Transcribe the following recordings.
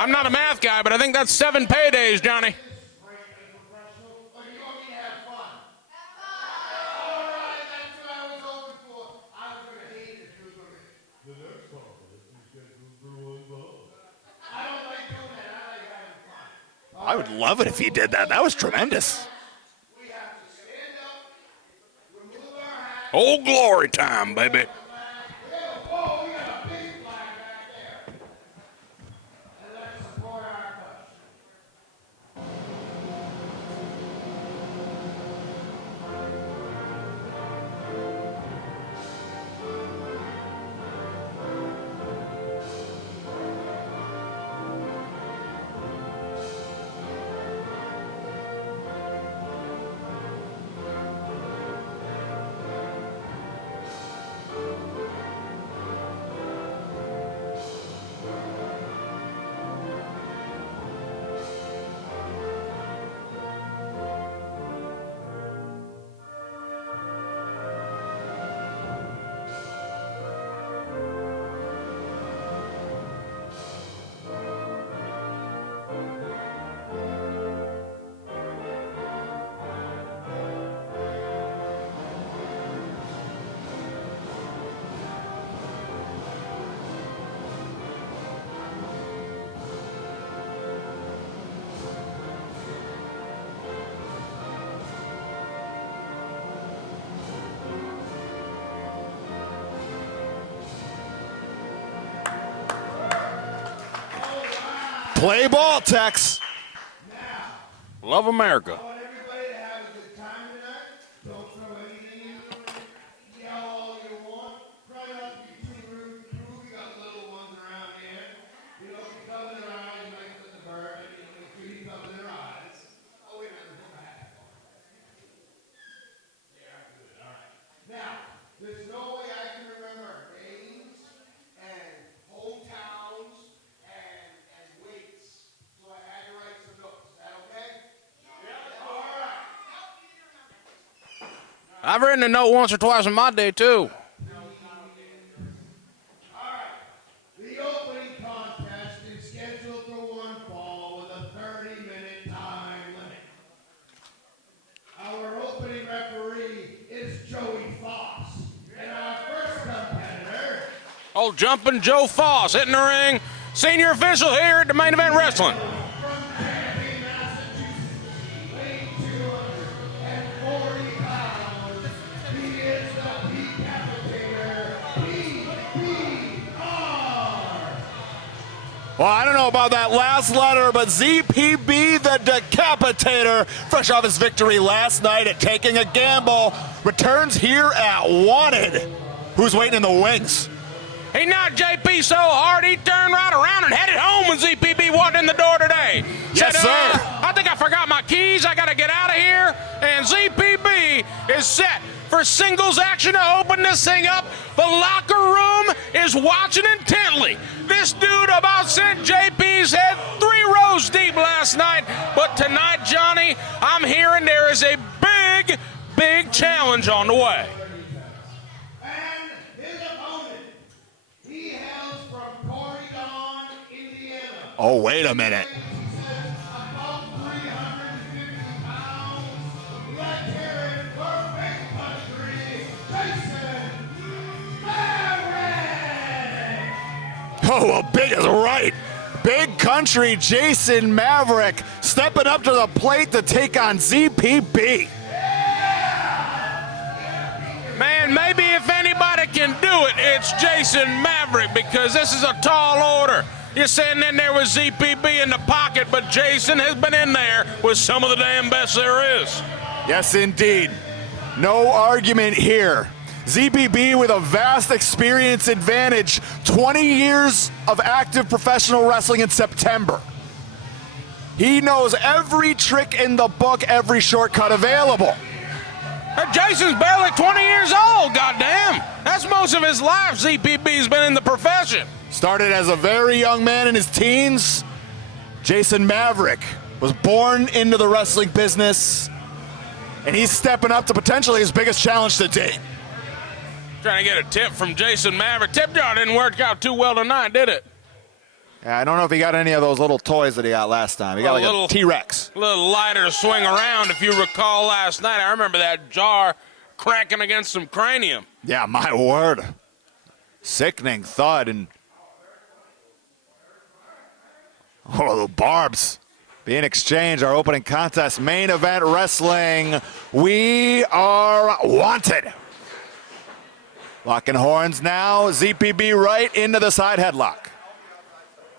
I'm not a math guy, but I think that's 7 paydays, Johnny. I would love it if he did that. That was tremendous. Old glory time, baby. Play ball, Tex. Love America. I want everybody to have a good time tonight. Don't throw anything in the yell all you want. Try not to be too rude. We got little ones around here. You know, if you cover their eyes, you might put the bird, and you can cover their eyes. Oh, wait a minute, put my hat on. Yeah, good, all right. Now, there's no way I can remember names and hometowns and weights. So I had to write some notes. Is that okay? Yeah. All right. I've written a note once or twice in my day, too. The opening contest is scheduled for one fall with a 30-minute time limit. Our opening referee is Joey Foss. And our first competitor, Old Jumpin' Joe Foss hitting the ring. Senior official here at the Main Event Wrestling. from Champaign, Massachusetts, weighing 240 pounds, he is the Decapitator, PBR. Well, I don't know about that last letter, but ZPB the Decapitator, fresh off his victory last night at Taking a Gamble, returns here at Wanted. Who's waiting in the wings? He knocked JP so hard he turned right around and headed home when ZPB walked in the door today. Yes, Said, sir. I think I forgot my keys. I got to get out of here. And ZPB is set for singles action to open this thing up. The locker room is watching intently. This dude about sent JP's head 3 rows deep last night. But tonight, Johnny, I'm hearing there is a big, big challenge on the way. And his opponent, he hails from Corydon, Indiana. Oh, wait a minute. About 350 pounds. Let's hear it for Big Country, Jason Maverick. Oh, well, big is right. Big Country Jason Maverick stepping up to the plate to take on ZPB. Man, maybe if anybody can do it, it's Jason Maverick, because this is a tall order. You're sitting in there with ZPB in the pocket, but Jason has been in there with some of the damn best there is. Yes, indeed. No argument here. ZPB with a vast experience advantage, 20 years of active professional wrestling in September. He knows every trick in the book, every shortcut available. Jason's barely 20 years old, goddamn. That's most of his life ZPB's been in the profession. Started as a very young man in his teens. Jason Maverick was born into the wrestling business, and he's stepping up to potentially his biggest challenge to date. Trying to get a tip from Jason Maverick. Tip jar didn't work out too well tonight, did it? Yeah, I don't know if he got any of those little toys that he got last time. He got like a T-Rex. A little lighter to swing around, if you recall last night. I remember that jar cracking against some cranium. Yeah, my word. Sickening thud. And the barbs being exchanged. Our opening contest, main event wrestling. We are wanted. Locking horns now. ZPB right into the side headlock.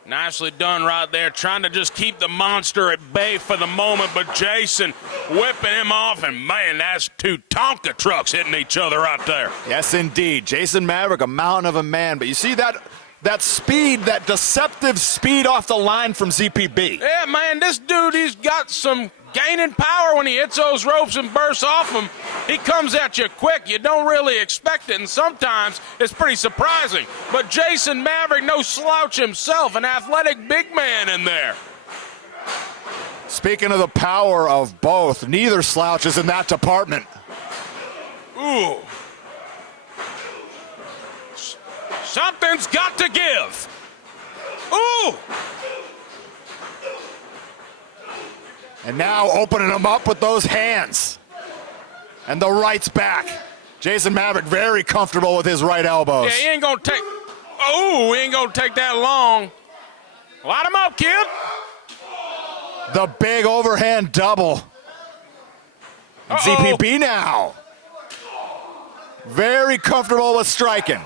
Nicely done right there, trying to just keep the monster at bay for the moment, but Jason whipping him off, and man, that's two Tonka trucks hitting each other right there. Yes, indeed. Jason Maverick, a mountain of a man, but you see that speed, that deceptive speed off the line from ZPB. Yeah, man, this dude, he's got some gaining power when he hits those ropes and bursts off them. He comes at you quick. You don't really expect it, and sometimes it's pretty surprising. But Jason Maverick, no slouch himself, an athletic big man in there. Speaking of the power of both, neither slouches in that department. Ooh. Something's got to give. Ooh. And now opening him up with those hands. And the right's back. Jason Maverick very comfortable with his right elbows. Yeah, he ain't gonna take. Oh, he ain't gonna take that long. Light him up, kid. The big overhand double. And ZPB now. Very comfortable with striking.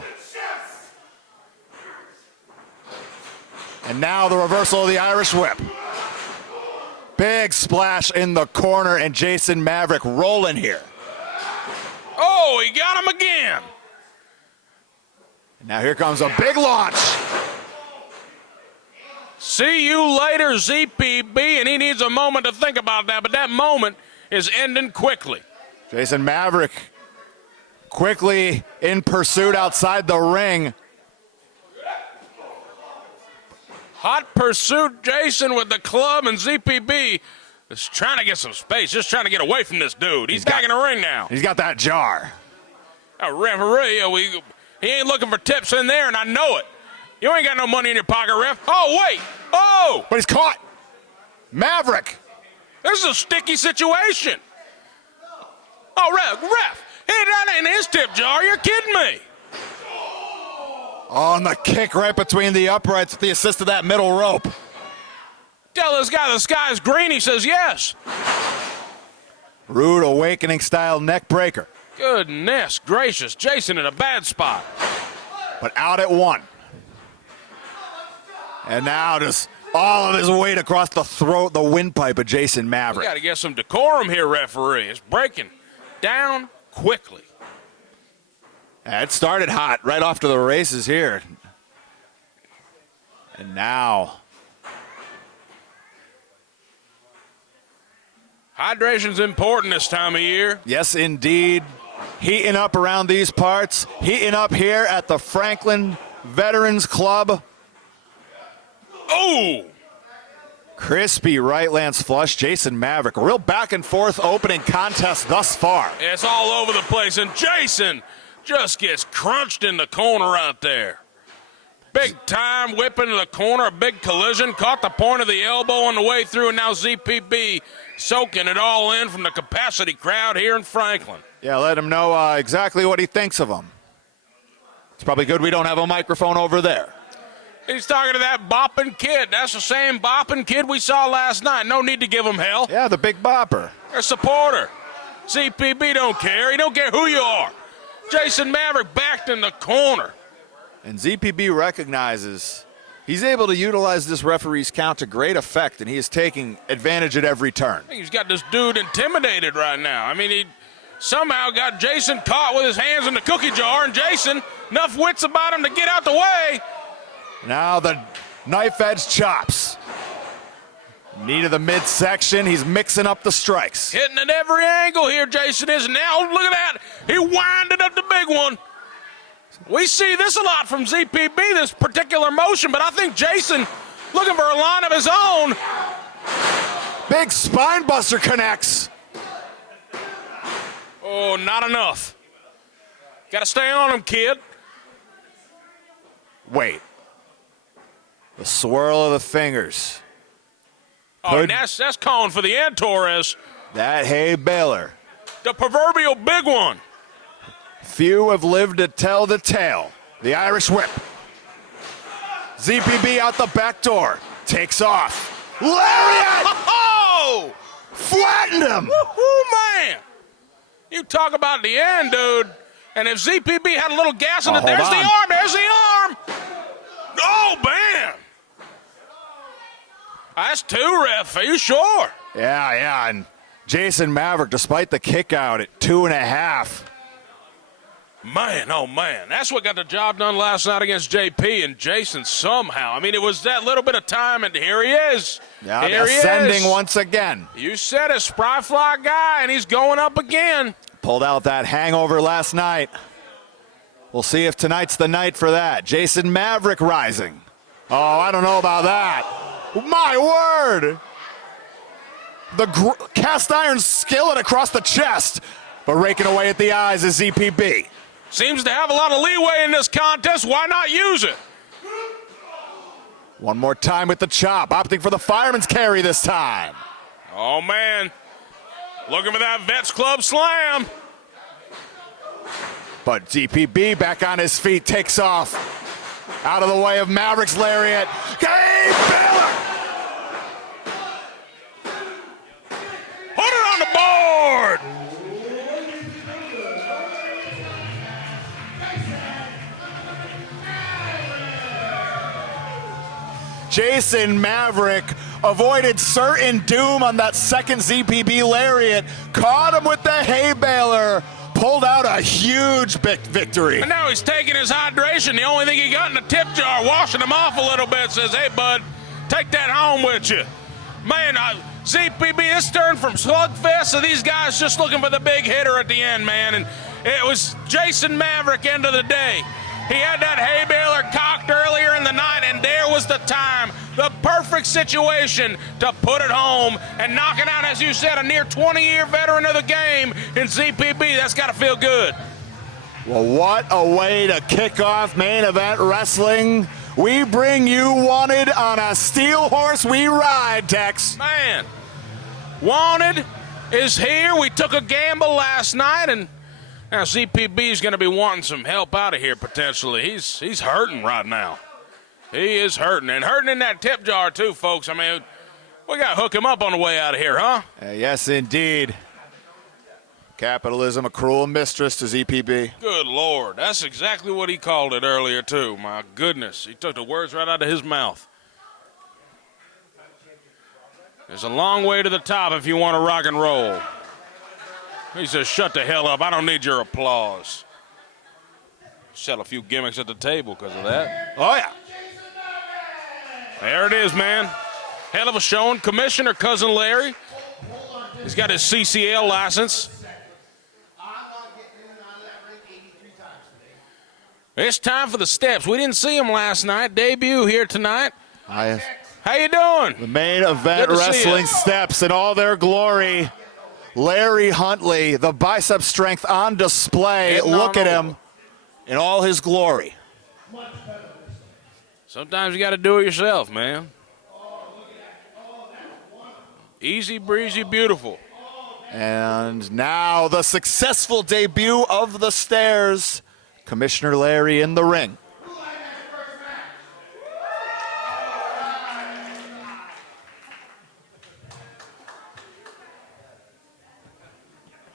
And now the reversal of the Irish whip. Big splash in the corner, and Jason Maverick rolling here. Oh, he got him again. Now here comes a big launch. See you later, ZPB, and he needs a moment to think about that, but that moment is ending quickly. Jason Maverick quickly in pursuit outside the ring. Hot pursuit, Jason, with the club, and ZPB is trying to get some space, just trying to get away from this dude. He's back in the ring now. He's got that jar. A referee, he ain't looking for tips in there, and I know it. You ain't got no money in your pocket, ref. Oh, wait. Oh! But he's caught. Maverick. This is a sticky situation. Oh, ref. Hey, that ain't his tip jar. You're kidding me. On the kick right between the uprights with the assist of that middle rope. Tell this guy the sky's green. He says yes. Rude awakening style neck breaker. Goodness gracious. Jason in a bad spot. But out at one. And now just all of his weight across the throat, the windpipe of Jason Maverick. You got to get some decorum here, referee. It's breaking down quickly. It started hot right off to the races here. And now. Hydration's important this time of year. Yes, indeed. Heating up around these parts. Heating up here at the Franklin Veterans Club. Oh! Crispy right lance flush. Jason Maverick. A real back and forth opening contest thus far. It's all over the place, and Jason just gets crunched in the corner out there. Big time whip into the corner, a big collision, caught the point of the elbow on the way through, and now ZPB soaking it all in from the capacity crowd here in Franklin. Yeah, let him know exactly what he thinks of him. It's probably good we don't have a microphone over there. He's talking to that bopping kid. That's the same bopping kid we saw last night. No need to give him hell. Yeah, the big bopper. A supporter. ZPB don't care. He don't care who you are. Jason Maverick backed in the corner. And ZPB recognizes he's able to utilize this referee's count to great effect, and he is taking advantage at every turn. I think he's got this dude intimidated right now. I mean, he somehow got Jason caught with his hands in the cookie jar, and Jason, enough wits about him to get out the way. Now the knife edge chops. Knee to the midsection. He's mixing up the strikes. Hitting at every angle here, Jason is. Now, look at that. He winded up the big one. We see this a lot from ZPB, this particular motion, but I think Jason looking for a line of his own. Big spine buster connects. Oh, not enough. Got to stay on him, kid. Wait. The swirl of the fingers. Oh, and that's calling for the end, Torres. That hay baler. The proverbial big one. Few have lived to tell the tale. The Irish whip. ZPB out the back door. Takes off. Lariat! Oh! Flattened him! Woohoo, man! You talk about the end, dude. And if ZPB had a little gas in it, there's the arm. There's the arm. Oh, man. That's two, ref. Are you sure? Yeah. And Jason Maverick, despite the kick out at 2.5. Man, oh, man. That's what got the job done last night against JP and Jason somehow. I mean, it was that little bit of time, and here he is. Yeah, here ascending he is. once again. You said it, spry fly guy, and he's going up again. Pulled out that hangover last night. We'll see if tonight's the night for that. Jason Maverick rising. Oh, I don't know about that. My word. The cast iron skillet across the chest, but raking away at the eyes is ZPB. Seems to have a lot of leeway in this contest. Why not use it? One more time with the chop, opting for the fireman's carry this time. Oh, man. Looking for that Vets Club slam. But ZPB back on his feet, takes off. Out of the way of Maverick's lariat. Hey, Baylor! Put it on the board. Jason Maverick avoided certain doom on that second ZPB lariat, caught him with the hay baler, pulled out a huge victory. And now he's taking his hydration. The only thing he got in the tip jar, washing him off a little bit, says, hey, bud, take that home with you. Man, ZPB, this turned from slugfest to these guys just looking for the big hitter at the end, man. And it was Jason Maverick end of the day. He had that hay baler cocked earlier in the night, and there was the time, the perfect situation to put it home and knock it out, as you said, a near 20-year veteran of the game in ZPB. That's got to feel good. Well, what a way to kick off main event wrestling. We bring you Wanted on a steel horse we ride, Tex. Man, Wanted is here. We took a gamble last night, and now ZPB is going to be wanting some help out of here potentially. He's hurting right now. He is hurting, and hurting in that tip jar too, folks. I mean, we got to hook him up on the way out of here, huh? Yes, indeed. Capitalism, a cruel mistress to ZPB. Good Lord. That's exactly what he called it earlier, too. My goodness. He took the words right out of his mouth. There's a long way to the top if you want to rock and roll. He says, shut the hell up. I don't need your applause. Sell a few gimmicks at the table because of that. Oh, yeah. There it is, man. Hell of a showing. Commissioner Cousin Larry. He's got his CCL license. It's time for the steps. We didn't see him last night. Debut here tonight. How you doing? The main event wrestling steps in all their glory. Larry Huntley, the bicep strength on display. Look at him in all his glory. Sometimes you got to do it yourself, man. Easy breezy, beautiful. And now the successful debut of the stairs. Commissioner Larry in the ring.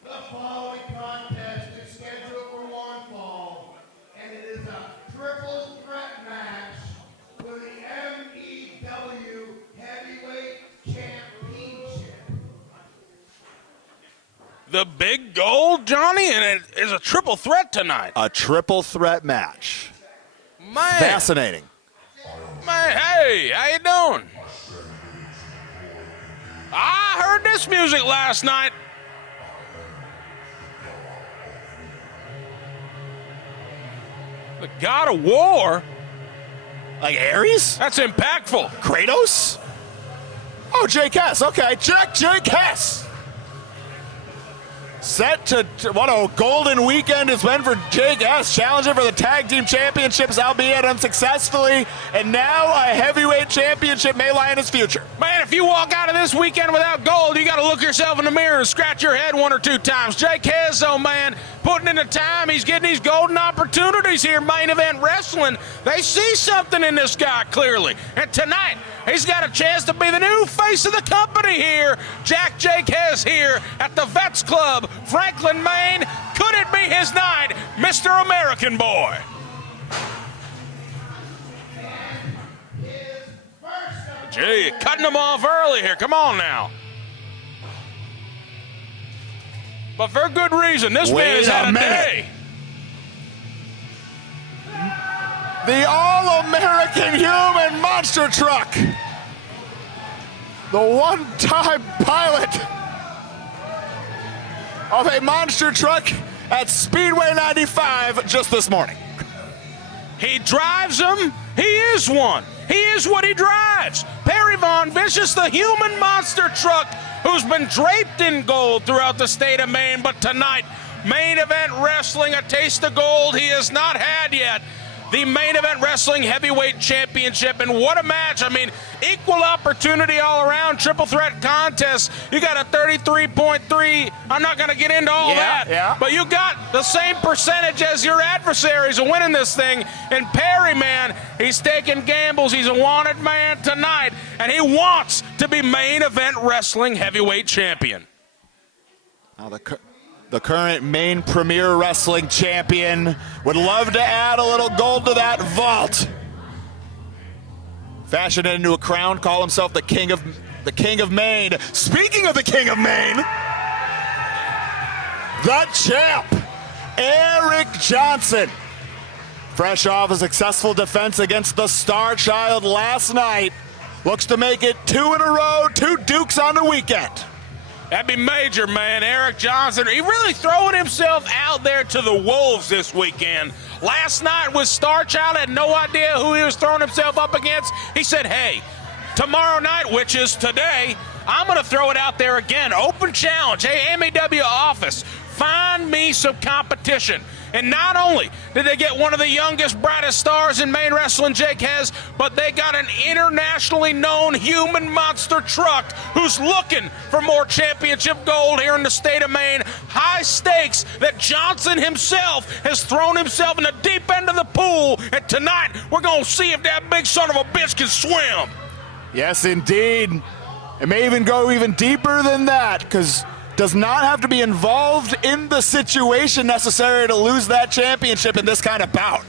The following contest is scheduled for one fall, and it is a triple threat match for the MEW Heavyweight Championship. The big goal, Johnny, and it is a triple threat tonight. A triple threat match. Man. Fascinating. Man, hey, how you doing? I heard this music last night. The God of War? Like Ares? That's impactful. Kratos? Oh, Jake Hess. Okay, check Jake Hess. Set to what a golden weekend it's been for Jake S. Challenging for the tag team championships, albeit unsuccessfully, and now a heavyweight championship may lie in his future. Man, if you walk out of this weekend without gold, you got to look yourself in the mirror and scratch your head one or two times. Jake Hezzo, man, putting in the time. He's getting these golden opportunities here. Main Event Wrestling. They see something in this guy clearly. And tonight, he's got a chance to be the new face of the company here. Jake Hez here at the Vets Club, Franklin, Maine. Could it be his night, Mr. American Boy? Gee, cutting him off early here. Come on now. But for good reason. This man has had a day. The All-American Human Monster Truck. The one-time pilot of a monster truck at Speedway 95 just this morning. He drives them. He is one. He is what he drives. Perry Von Vicious, the human monster truck, who's been draped in gold throughout the state of Maine. But tonight, Main Event Wrestling, a taste of gold he has not had yet. The Main Event Wrestling Heavyweight Championship, and what a match. I mean, equal opportunity all around, triple threat contest. You got a 33.3. I'm not going to get into all that, but you got the same percentage as your adversaries of winning this thing. And Perry, man, he's taking gambles. He's a wanted man tonight, and he wants to be Main Event Wrestling Heavyweight Champion. Now the current Maine Premier Wrestling Champion would love to add a little gold to that vault. Fashion it into a crown, call himself the King of Maine. Speaking of the King of Maine, the champ, Eric Johnson. Fresh off a successful defense against the Star Child last night, looks to make it 2 in a row, 2 Dukes on the weekend. That'd be major, man. Eric Johnson, he really throwing himself out there to the wolves this weekend. Last night with Starchild, had no idea who he was throwing himself up against. He said, hey, tomorrow night, which is today, I'm going to throw it out there again. Open challenge. Hey, MEW office, find me some competition. And not only did they get one of the youngest, brightest stars in Maine wrestling, Jake Hez, but they got an internationally known human monster truck who's looking for more championship gold here in the state of Maine. High stakes that Johnson himself has thrown himself in the deep end of the pool. And tonight, we're going to see if that big son of a bitch can swim. Yes, indeed. It may even go even deeper than that, because does not have to be involved in the situation necessary to lose that championship in this kind of bout.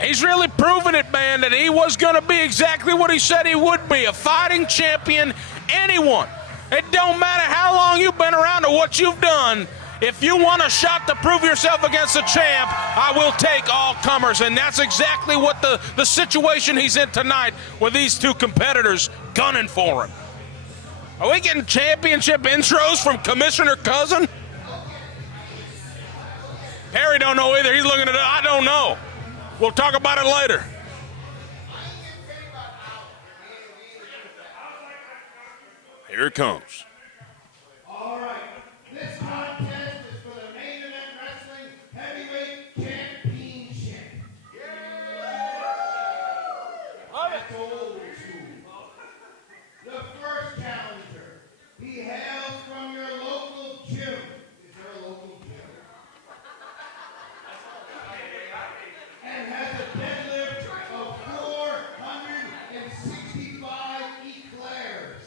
He's really proven it, man, that he was going to be exactly what he said he would be, a fighting champion. Anyone. It don't matter how long you've been around or what you've done. If you want a shot to prove yourself against a champ, I will take all comers. And that's exactly what the situation he's in tonight with these two competitors gunning for him. Are we getting championship intros from Commissioner Cousin? Harry don't know either. He's looking at it. I don't know. We'll talk about it later. Here it comes. All right. This contest is for the Main Event Wrestling Heavyweight Championship. That's old school. The first challenger, he hails from your local gym. Is there a local gym? And has a deadlift of 465 eclairs.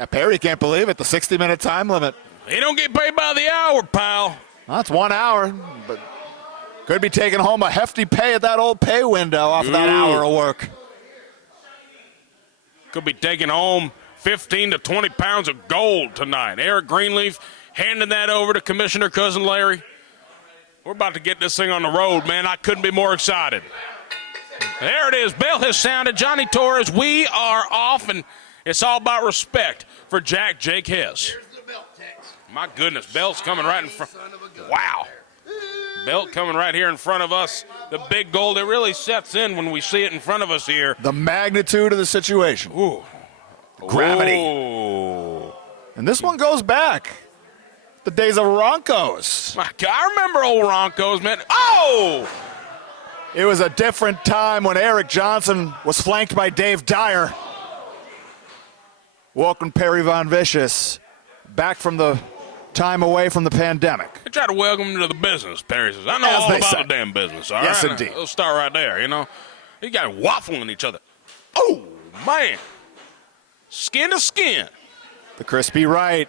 Yeah, Perry can't believe it. The 60-minute time limit. He don't get paid by the hour, pal. Well, that's 1 hour, but could be taking home a hefty pay at that old pay window off of that hour of work. Could be taking home 15 to 20 pounds of gold tonight. Eric Greenleaf handing that over to Commissioner Cousin Larry. We're about to get this thing on the road, man. I couldn't be more excited. There it is. Bell has sounded. Johnny Torres, we are off, and it's all about respect for Jake Hess. My goodness, Bell's coming right in front. Wow. Belt coming right here in front of us. The big gold, it really sets in when we see it in front of us here. The magnitude of the situation. Ooh. Gravity. Ooh. And this one goes back. The days of Roncos. My God, I remember old Roncos, man. Oh! It was a different time when Eric Johnson was flanked by Dave Dyer. Welcome Perry Von Vicious back from the time away from the pandemic. They try to welcome him to the business, Perry says. I know As all they about say. the damn business, all right? Yes, indeed. Let's start right there, you know. You got waffling each other. Oh, man. Skin to skin. The crispy right.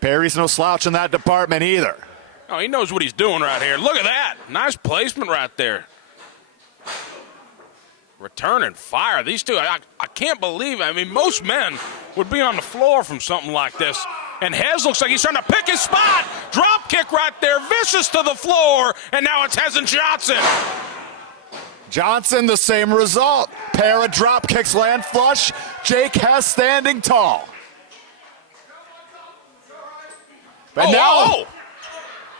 Perry's no slouch in that department either. Oh, he knows what he's doing right here. Look at that. Nice placement right there. Return and fire. These two, I can't believe it. I mean, most men would be on the floor from something like this. And Hez looks like he's trying to pick his spot. Drop kick right there. Vicious to the floor. And now it's Hez and Johnson. Johnson, the same result. Pair of drop kicks land flush. Jake Hess standing tall. And now,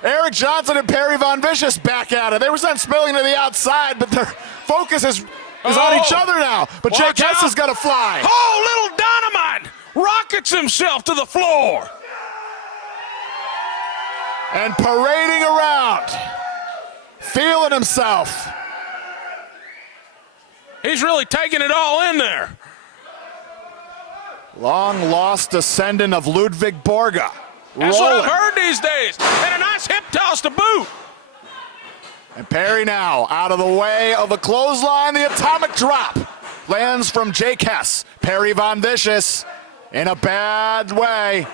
Eric Johnson and Perry Von Vicious back at it. They were sent spilling to the outside, but their focus is on each other now. But Jake Hess is going to fly. Oh, little dynamite rockets himself to the floor. And parading around, feeling himself. He's really taking it all in there. Long lost descendant of Ludwig Borga. That's Rolling. what I've heard these days. And a nice hip toss to boot. And Perry now out of the way of the clothesline. The atomic drop lands from Jake Hess. Perry Von Vicious in a bad way.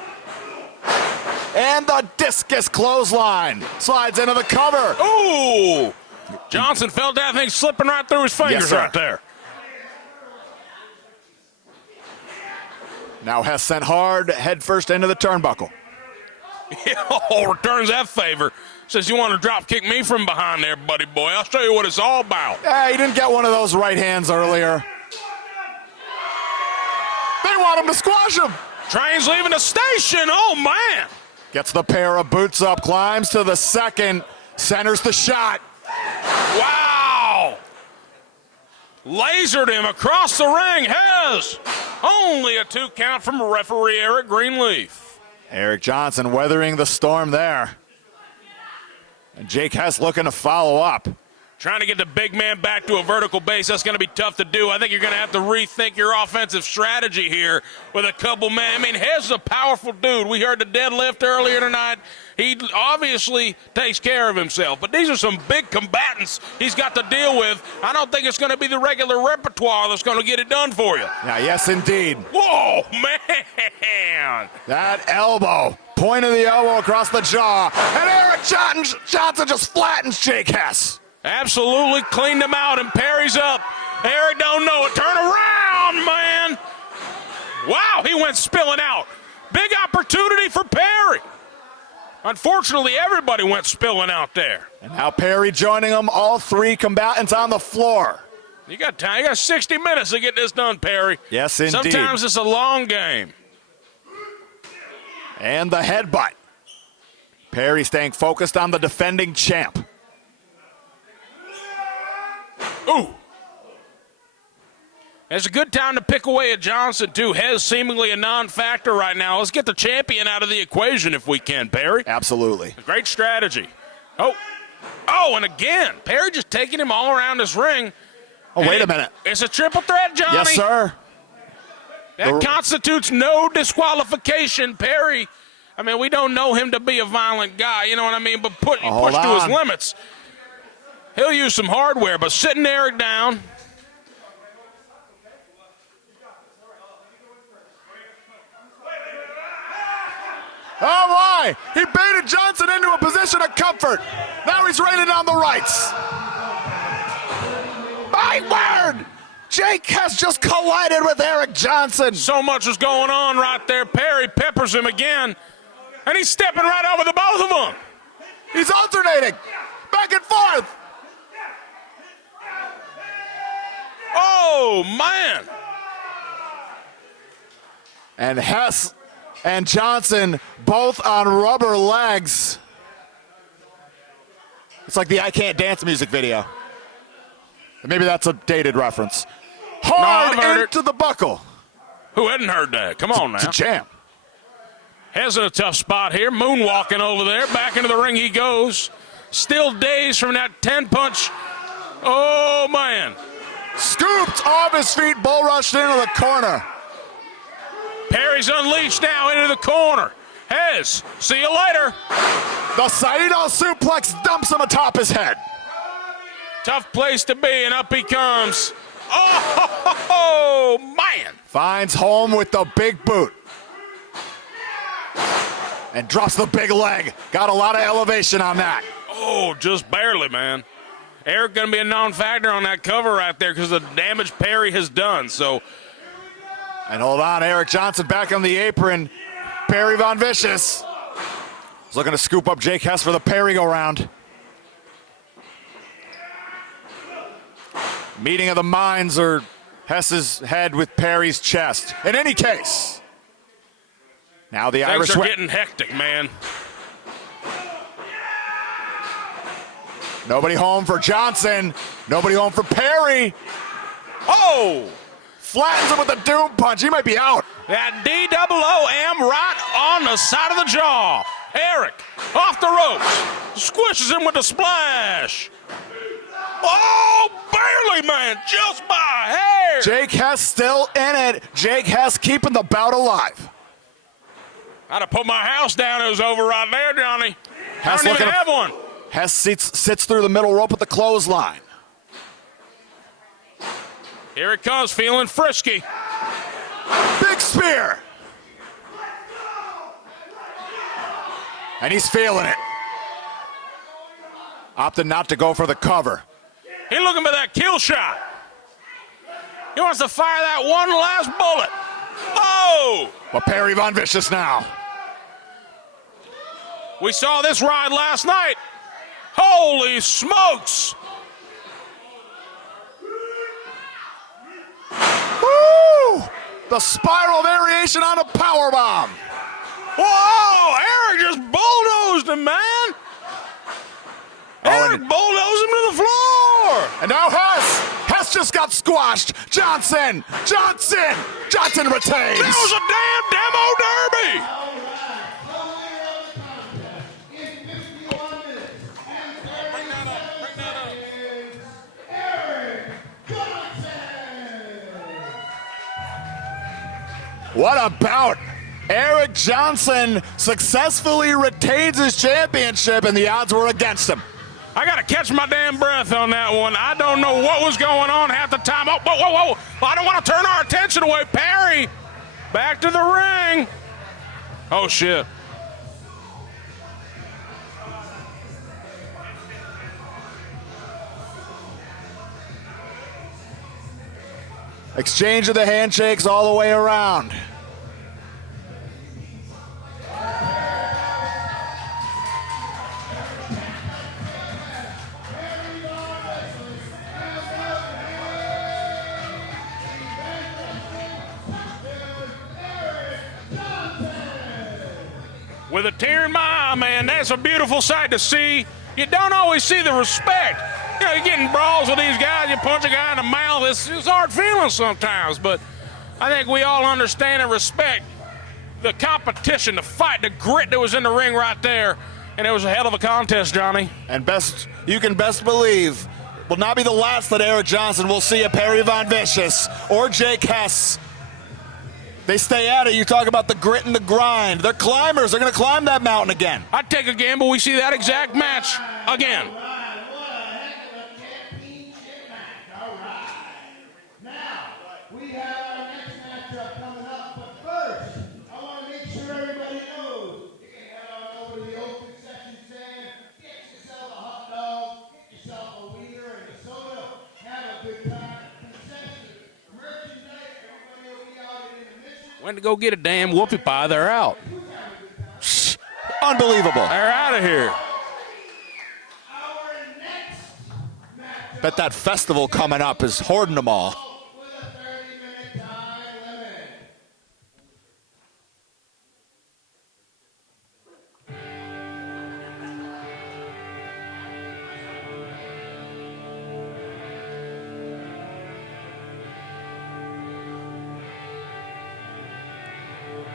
And the discus clothesline slides into the cover. Ooh! Johnson felt that thing slipping right through his fingers right there. Now Hess sent hard head first into the turnbuckle. Oh, returns that favor. Says, you want to drop kick me from behind there, buddy boy. I'll show you what it's all about. Yeah, he didn't get one of those right hands earlier. They want him to squash him. Train's leaving the station. Oh, man. Gets the pair of boots up, climbs to the second, centers the shot. Wow. Lasered him across the ring. Has only a 2 count from referee Eric Greenleaf. Eric Johnson weathering the storm there. And Jake Hess looking to follow up. Trying to get the big man back to a vertical base, that's going to be tough to do. I think you're going to have to rethink your offensive strategy here with a couple men. I mean, Hez is a powerful dude. We heard the deadlift earlier tonight. He obviously takes care of himself, but these are some big combatants he's got to deal with. I don't think it's going to be the regular repertoire that's going to get it done for you. Yeah, yes, indeed. Whoa, man. That elbow, point of the elbow across the jaw, and Eric Johnson just flattens Jake Hess. Absolutely cleaned him out, and Perry's up. Eric don't know it. Turn around, man. Wow, he went spilling out. Big opportunity for Perry. Unfortunately, everybody went spilling out there. And now Perry joining them, all three combatants on the floor. You got time. You got 60 minutes to get this done, Perry. Yes, indeed. Sometimes it's a long game. And the headbutt. Perry staying focused on the defending champ. Ooh. It's a good time to pick away at Johnson, too. Hez seemingly a non-factor right now. Let's get the champion out of the equation if we can, Perry. Absolutely. Great strategy. Oh, and again, Perry just taking him all around this ring. Oh, wait a minute. It's a triple threat, Johnny. Yes, sir. That constitutes no disqualification. Perry, I mean, we don't know him to be a violent guy, you know what I mean? But push to his limits. He'll use some hardware, but sitting Eric down. Oh my! He baited Johnson into a position of comfort. Now he's raining down the rights. My word! Jake has just collided with Eric Johnson. So much is going on right there. Perry peppers him again, and he's stepping right over the both of them. He's alternating back and forth. Oh, man. And Hess and Johnson both on rubber legs. It's like the I Can't Dance music video. Maybe that's a dated reference. Hard I've heard into it. the buckle. Who hadn't heard that? Come on now. To jam. Hess in a tough spot here. Moonwalking over there. Back into the ring he goes. Still dazed from that 10-punch. Oh, man. Scooped off his feet, bull rushed into the corner. Perry's unleashed now into the corner. Hess, see you later. The Saito suplex dumps him atop his head. Tough place to be, and up he comes. Oh, man. Finds home with the big boot. And drops the big leg. Got a lot of elevation on that. Oh, just barely, man. Eric going to be a non-factor on that cover right there because of the damage Perry has done. So, And hold on, Eric Johnson back on the apron. Perry Von Vicious is looking to scoop up Jake Hess for the Perry-go-round. Meeting of the minds, or Hess's head with Perry's chest. In any case, now the Irish things are getting hectic, man. Nobody home for Johnson. Nobody home for Perry. Oh! Flattens him with a doom punch. He might be out. That D-double-O-M right on the side of the jaw. Eric off the ropes. Squishes him with a splash. Oh, barely, man. Just by hair. Jake Hess still in it. Jake Hess keeping the bout alive. I'd have put my house down. It was over right there, Johnny. I Hess don't even looking- have one. Hess sits through the middle rope with the clothesline. Here it comes, feeling frisky. Big spear. And he's feeling it. Opted not to go for the cover. He's looking for that kill shot. He wants to fire that one last bullet. Oh! But Perry Von Vicious now. We saw this ride last night. Holy smokes! Woo! The spiral variation on a powerbomb. Whoa! Eric just bulldozed him, man. Eric bulldozed him to the floor. And now Hess just got squashed. Johnson retains. That was a damn demo derby. What a bout. Eric Johnson successfully retains his championship, and the odds were against him. I got to catch my damn breath on that one. I don't know what was going on half the time. Oh, whoa. I don't want to turn our attention away. Perry, back to the ring. Oh, shit. Exchange of the handshakes all the way around. With a tear in my eye, man, that's a beautiful sight to see. You don't always see the respect. You know, you're getting brawls with these guys, you punch a guy in the mouth, it's hard feeling sometimes, but I think we all understand and respect the competition, the fight, the grit that was in the ring right there, and it was a hell of a contest, Johnny. And you can best believe, will not be the last that Eric Johnson will see a Perry Von Vicious or Jake Hess. They stay at it. You talk about the grit and the grind. They're climbers. They're going to climb that mountain again. I'd take a gamble we see that exact match again. What a heck of a championship match. All right. Now, we have our next matchup coming up, but first, I want to make sure everybody knows Went to go get a damn whoopie pie. They're out. Unbelievable. They're out of here. Bet that festival coming up is hoarding them all. With a 30-minute time limit.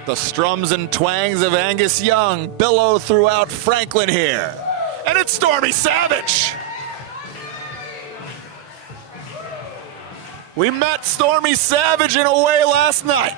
The strums and twangs of Angus Young billow throughout Franklin here. And it's Stormy Savage. We met Stormy Savage in a way last night.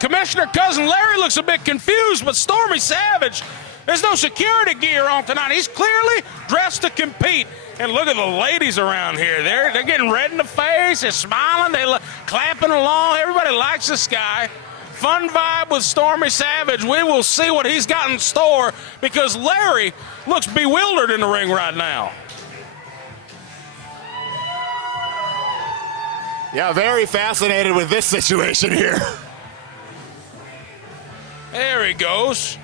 Commissioner Cousin Larry looks a bit confused, but Stormy Savage, there's no security gear on tonight. He's clearly dressed to compete. And look at the ladies around here. They're getting red in the face. They're smiling. They're clapping along. Everybody likes this guy. Fun vibe with Stormy Savage. We will see what he's got in store because Larry looks bewildered in the ring right now. Yeah, very fascinated with this situation here. There he goes.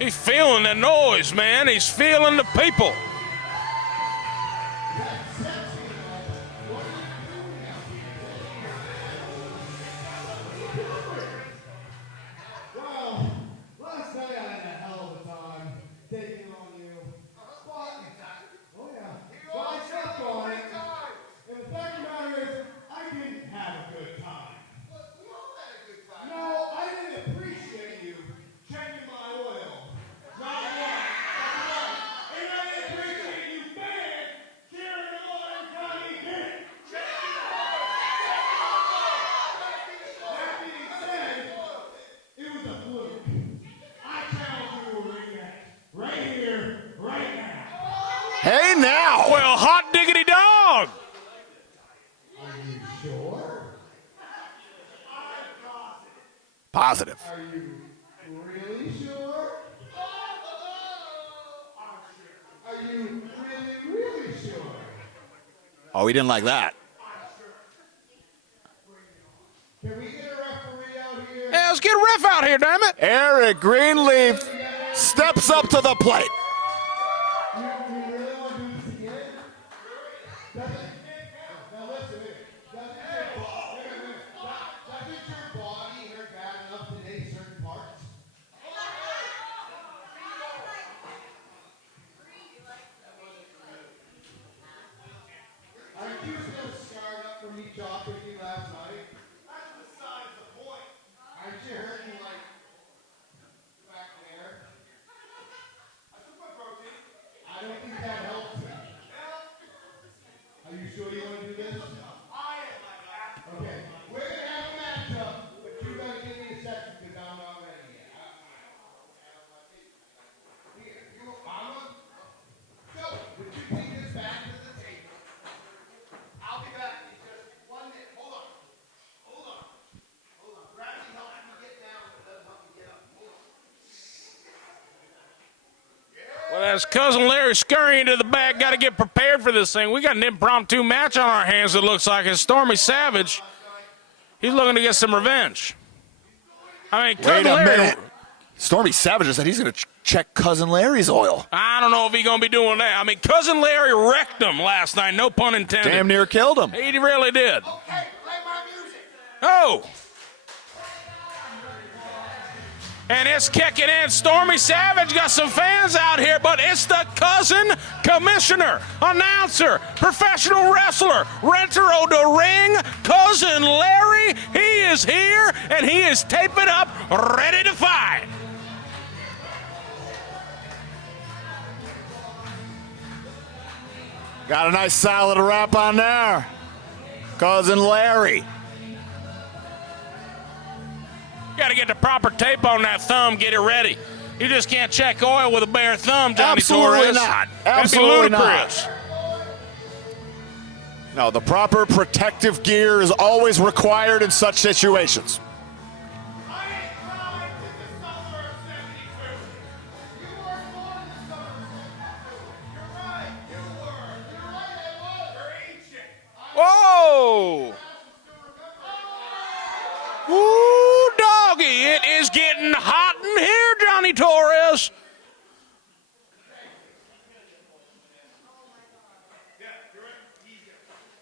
He's feeling the noise, man. He's feeling the people. Well, last night I had a hell of a time taking on you. Oh yeah. Well, I stepped on it. And the fact of the matter is, I didn't have a good time. No, I didn't appreciate you checking my oil. Not once. And I didn't appreciate you fans cheering the Modern County hit. That being said, it was a fluke. I challenge you to a rematch. Right here, right now. Hey now. Well, hot diggity dog. Are you sure? Positive. Are you really sure? Are you really sure? Oh, we didn't like that. Can we get a referee out here? Hey, let's get a ref out here, damn it. Eric Greenleaf steps up to the plate. You really want to do this again? Now listen, doesn't your body hurt bad enough today, certain parts? Aren't you still scarred up from me job picking last night? That's besides the point. Aren't you hurting like back there? I took my protein. I don't think that helps me. Are you sure you want to do this? I am. Okay, we're gonna have a matchup, but you gotta give me a second because I'm not ready yet. Here, you mama. So, would you take this back to the table? I'll be back in just 1 minute. Hold on. Gravity helps me get down, but it doesn't help me get up. Hold on. Well, as Cousin Larry scurrying to the back, got to get prepared for this thing. We got an impromptu match on our hands that looks like it's Stormy Savage. He's looking to get some revenge. I mean, Wait Cousin a Larry, minute. Stormy Savage said he's going to check Cousin Larry's oil. I don't know if he's going to be doing that. I mean, Cousin Larry wrecked him last night, no pun intended. Damn near killed him. He really did. Okay, play my music. Oh. And it's kicking in. Stormy Savage got some fans out here, but it's the cousin commissioner, announcer, professional wrestler, renter of the ring, Cousin Larry. He is here, and he is taping up, ready to fight. Got a nice solid wrap on there. Cousin Larry. Got to get the proper tape on that thumb, get it ready. You just can't check oil with a bare thumb, Johnny Absolutely Torres. not. That'd Absolutely be ludicrous. not. No, the proper protective gear is always required in such situations. I ain't cried since the summer of '72. You weren't born in the summer of '72. You're right. You were. You're right. I was. You're ancient. Whoa! Woo, dog!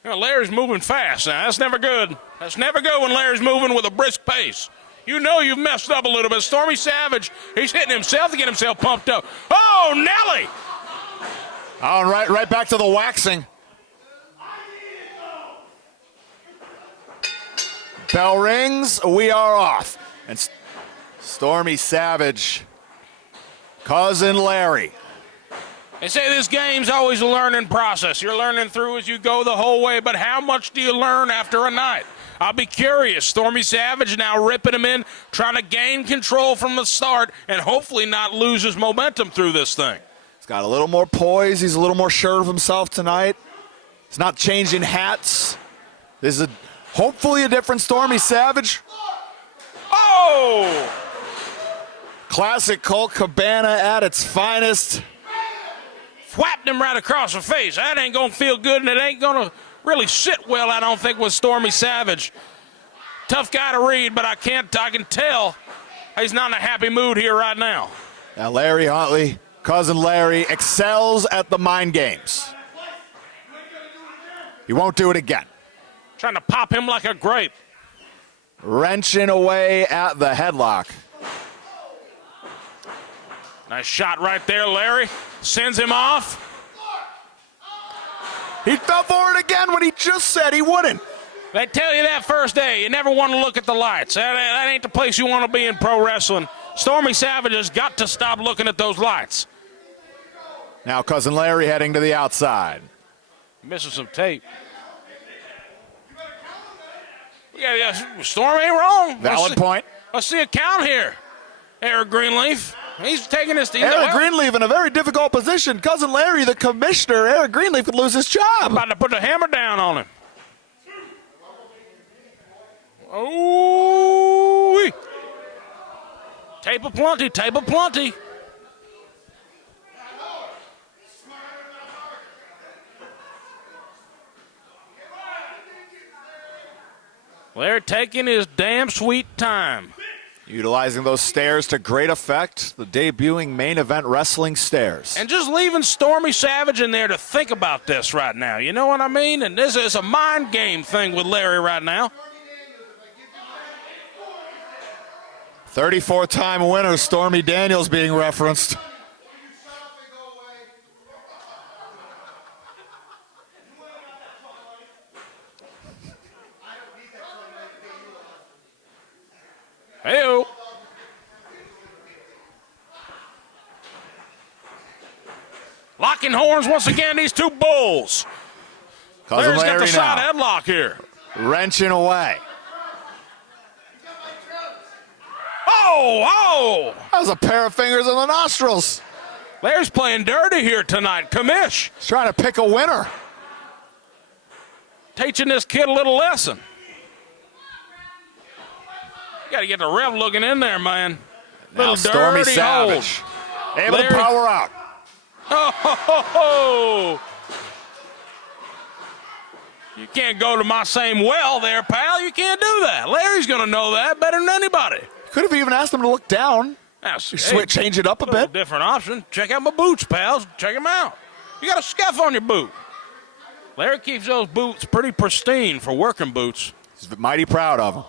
You know, Larry's moving fast now. That's never good. That's never good when Larry's moving with a brisk pace. You know you've messed up a little bit. Stormy Savage, he's hitting himself to get himself pumped up. Oh, Nelly! All right, right back to the waxing. Bell rings, we are off. And Stormy Savage, Cousin Larry. They say this game's always a learning process. You're learning through as you go the whole way, but how much do you learn after a night? I'll be curious. Stormy Savage now ripping him in, trying to gain control from the start and hopefully not lose his momentum through this thing. He's got a little more poise. He's a little more sure of himself tonight. He's not changing hats. This is hopefully a different Stormy Savage. Oh! Classic Colt Cabana at its finest. Whapped him right across the face. That ain't going to feel good, and it ain't going to really sit well, I don't think, with Stormy Savage. Tough guy to read, but I can tell he's not in a happy mood here right now. Now Larry Huntley, Cousin Larry, excels at the mind games. He won't do it again. Trying to pop him like a grape. Wrenching away at the headlock. Nice shot right there, Larry. Sends him off. He fell for it again when he just said he wouldn't. They tell you that first day. You never want to look at the lights. That ain't the place you want to be in pro wrestling. Stormy Savage has got to stop looking at those lights. Now Cousin Larry heading to the outside. Missing some tape. Yeah, Storm ain't wrong. Valid point. Let's see a count here. Eric Greenleaf. He's taking this. Eric Greenleaf in a very difficult position. Cousin Larry, the commissioner, Eric Greenleaf could lose his job. About to put the hammer down on him. Oh, tape of plenty, tape of plenty. They're taking his damn sweet time. Utilizing those stairs to great effect, the debuting main event wrestling stairs. And just leaving Stormy Savage in there to think about this right now. You know what I mean? And this is a mind game thing with Larry right now. 34th time winner, Stormy Daniels being referenced. Hey-o. Locking horns once again, these two bulls. Cousin Larry's got Larry the side now, headlock here. wrenching away. Oh! That was a pair of fingers in the nostrils. Larry's playing dirty here tonight. Commish. He's trying to pick a winner. Teaching this kid a little lesson. You got to get the ref looking in there, man. Now Little Stormy dirty Savage able Larry- to power out. Oh, ho, ho, ho. You can't go to my same well there, pal. You can't do that. Larry's going to know that better than anybody. Could have even asked him to look down. Change it up a bit. Different option. Check out my boots, pals. Check them out. You got a scuff on your boot. Larry keeps those boots pretty pristine for working boots. He's mighty proud of him.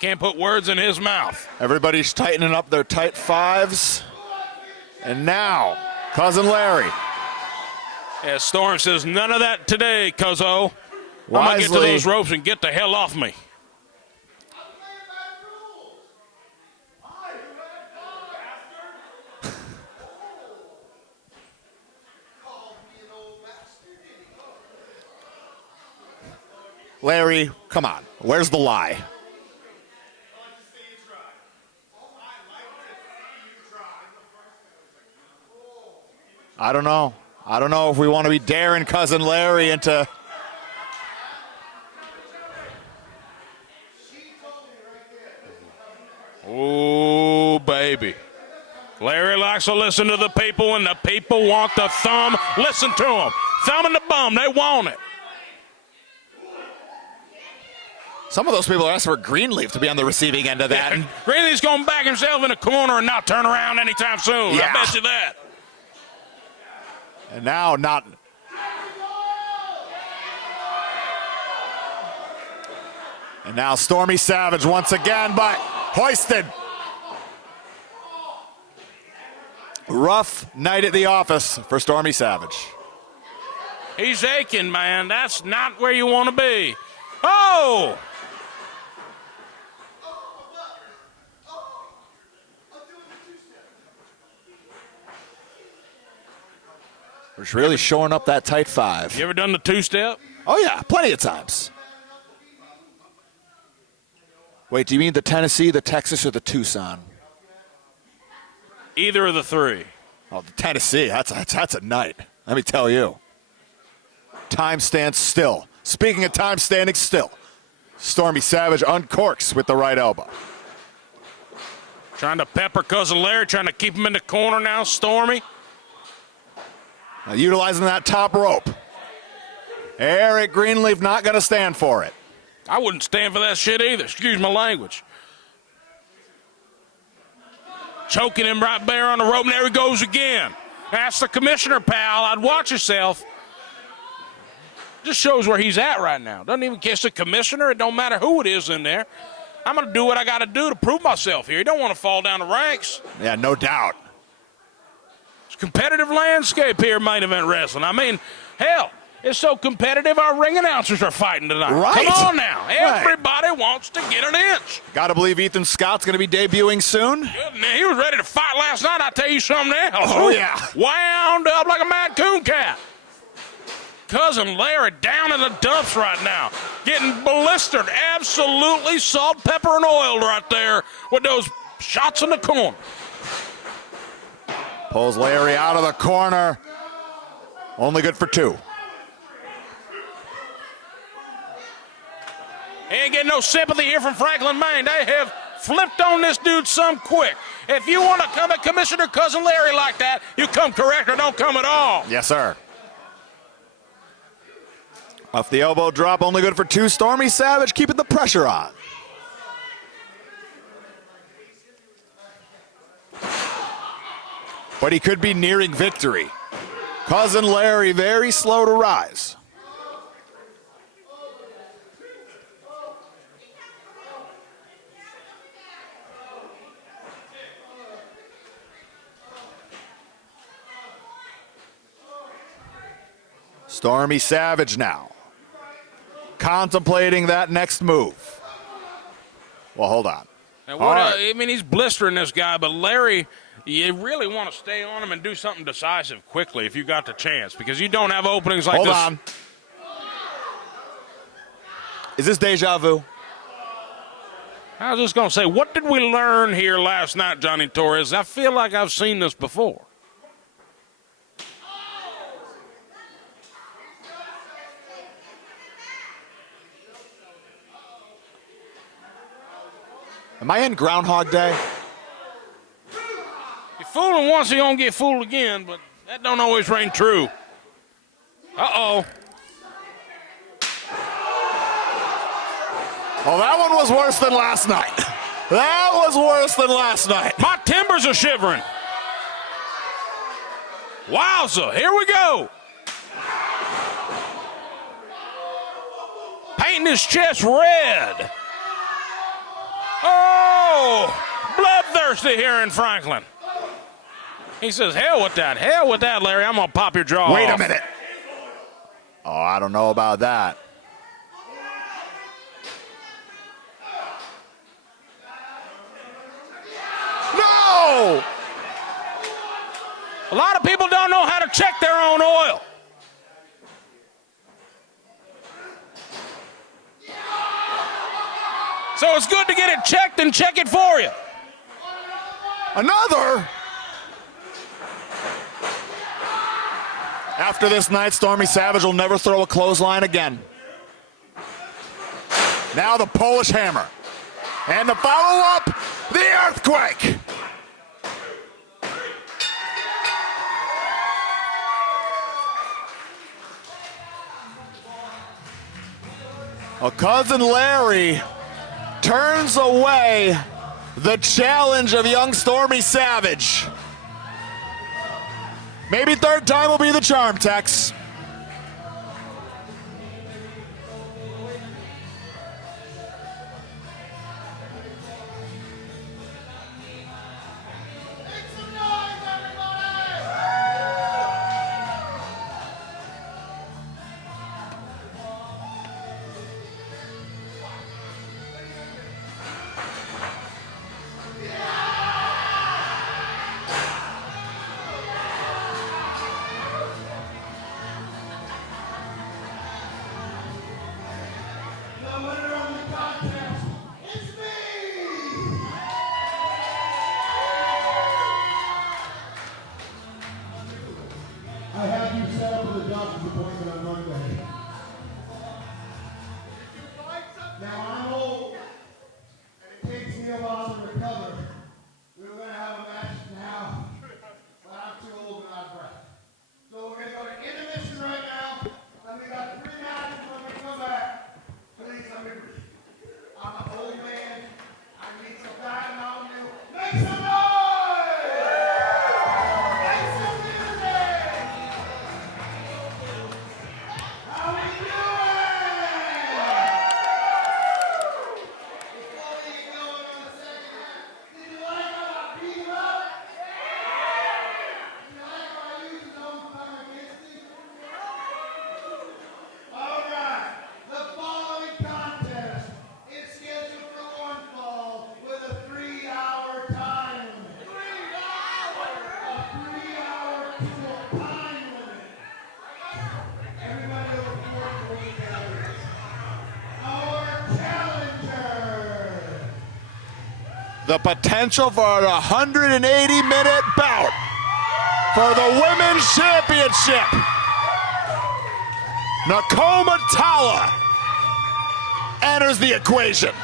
Can't put words in his mouth. Everybody's tightening up their tight fives. And now, Cousin Larry. Yeah, Storm says, none of that today, cuzzo. I'm going to get to those ropes and get the hell off me. Larry, come on. Where's the lie? I don't know. I don't know if we want to be daring Cousin Larry into... Oh, baby. Larry likes to listen to the people, and the people want the thumb. Listen to them. Thumb in the bum. They want it. Some of those people are asking for Greenleaf to be on the receiving end of that. Yeah, Greenleaf's going to back himself in a corner and not turn around anytime soon. Yeah. I bet you that. And now not. And now Stormy Savage once again, but hoisted. Rough night at the office for Stormy Savage. He's aching, man. That's not where you want to be. Oh! He's really showing up that tight five. You ever done the two-step? Oh, yeah, plenty of times. Wait, do you mean the Tennessee, the Texas, or the Tucson? Either of the three. Oh, the Tennessee, that's a night. Let me tell you. Time stands still. Speaking of time standing still, Stormy Savage uncorks with the right elbow. Trying to pepper Cousin Larry, trying to keep him in the corner now, Stormy. Now, utilizing that top rope. Eric Greenleaf not going to stand for it. I wouldn't stand for that shit either. Excuse my language. Choking him right there on the rope, and there he goes again. That's the commissioner, pal. I'd watch yourself. Just shows where he's at right now. Doesn't even kiss the commissioner. It don't matter who it is in there. I'm going to do what I got to do to prove myself here. You don't want to fall down the ranks. Yeah, no doubt. It's a competitive landscape here, main event wrestling. I mean, hell, it's so competitive our ring announcers are fighting tonight. Right. Come on now. Right. Everybody wants to get an inch. Got to believe Ethan Scott's going to be debuting soon. Man, he was ready to fight last night. I tell you something else. Oh, yeah. Wound up like a mad coon cat. Cousin Larry down in the dumps right now. Getting blistered. Absolutely salt, pepper, and oiled right there with those shots in the corner. Pulls Larry out of the corner. Only good for two. Ain't getting no sympathy here from Franklin, Maine. They have flipped on this dude some quick. If you want to come at Commissioner Cousin Larry like that, you come correct or don't come at all. Yes, sir. Off the elbow drop, only good for two. Stormy Savage keeping the pressure on. But he could be nearing victory. Cousin Larry very slow to rise. Stormy Savage now contemplating that next move. Well, hold on. Now, All right. I mean, he's blistering this guy, but Larry, you really want to stay on him and do something decisive quickly if you got the chance, because you don't have openings like Hold this. on. Is this deja vu? I was just going to say, what did we learn here last night, Johnny Torres? I feel like I've seen this before. Am I in Groundhog Day? You fool him once, you're going to get fooled again, but that don't always ring true. Uh-oh. Oh, that one was worse than last night. That was worse than last night. My timbers are shivering. Wowza, here we go. Painting his chest red. Oh, bloodthirsty here in Franklin. He says, hell with that, Larry. I'm going to pop your jaw Wait off. a minute. Oh, I don't know about that. No! A lot of people don't know how to check their own oil. So it's good to get it checked and check it for you. Another? After this night, Stormy Savage will never throw a clothesline again. Now the Polish hammer. And the follow-up, the earthquake. Well, Cousin Larry turns away the challenge of young Stormy Savage. Maybe third time will be the charm, Tex. The winner of the contest is me! I have you set up with a doctor's appointment on Monday. Now I'm old, and it takes me a while to recover. We were going to have a match now, but I'm too old and out of breath. So we're going to go to intermission right now, and we got 3 matches when we come back. Please let me breathe. I'm an old man. I need some time out of you. Make some noise! Make some music! How we doing? Before we get going on the second half, did you like how I beat him up? Did you like how I used his own power against him? All right. The following contest is scheduled for one fall with a 3-hour time limit. 3 hours! A 3-hour time limit. Everybody over here, our challenger. The potential for a 180-minute bout for the Women's Championship. Nakoma Tala enters the equation.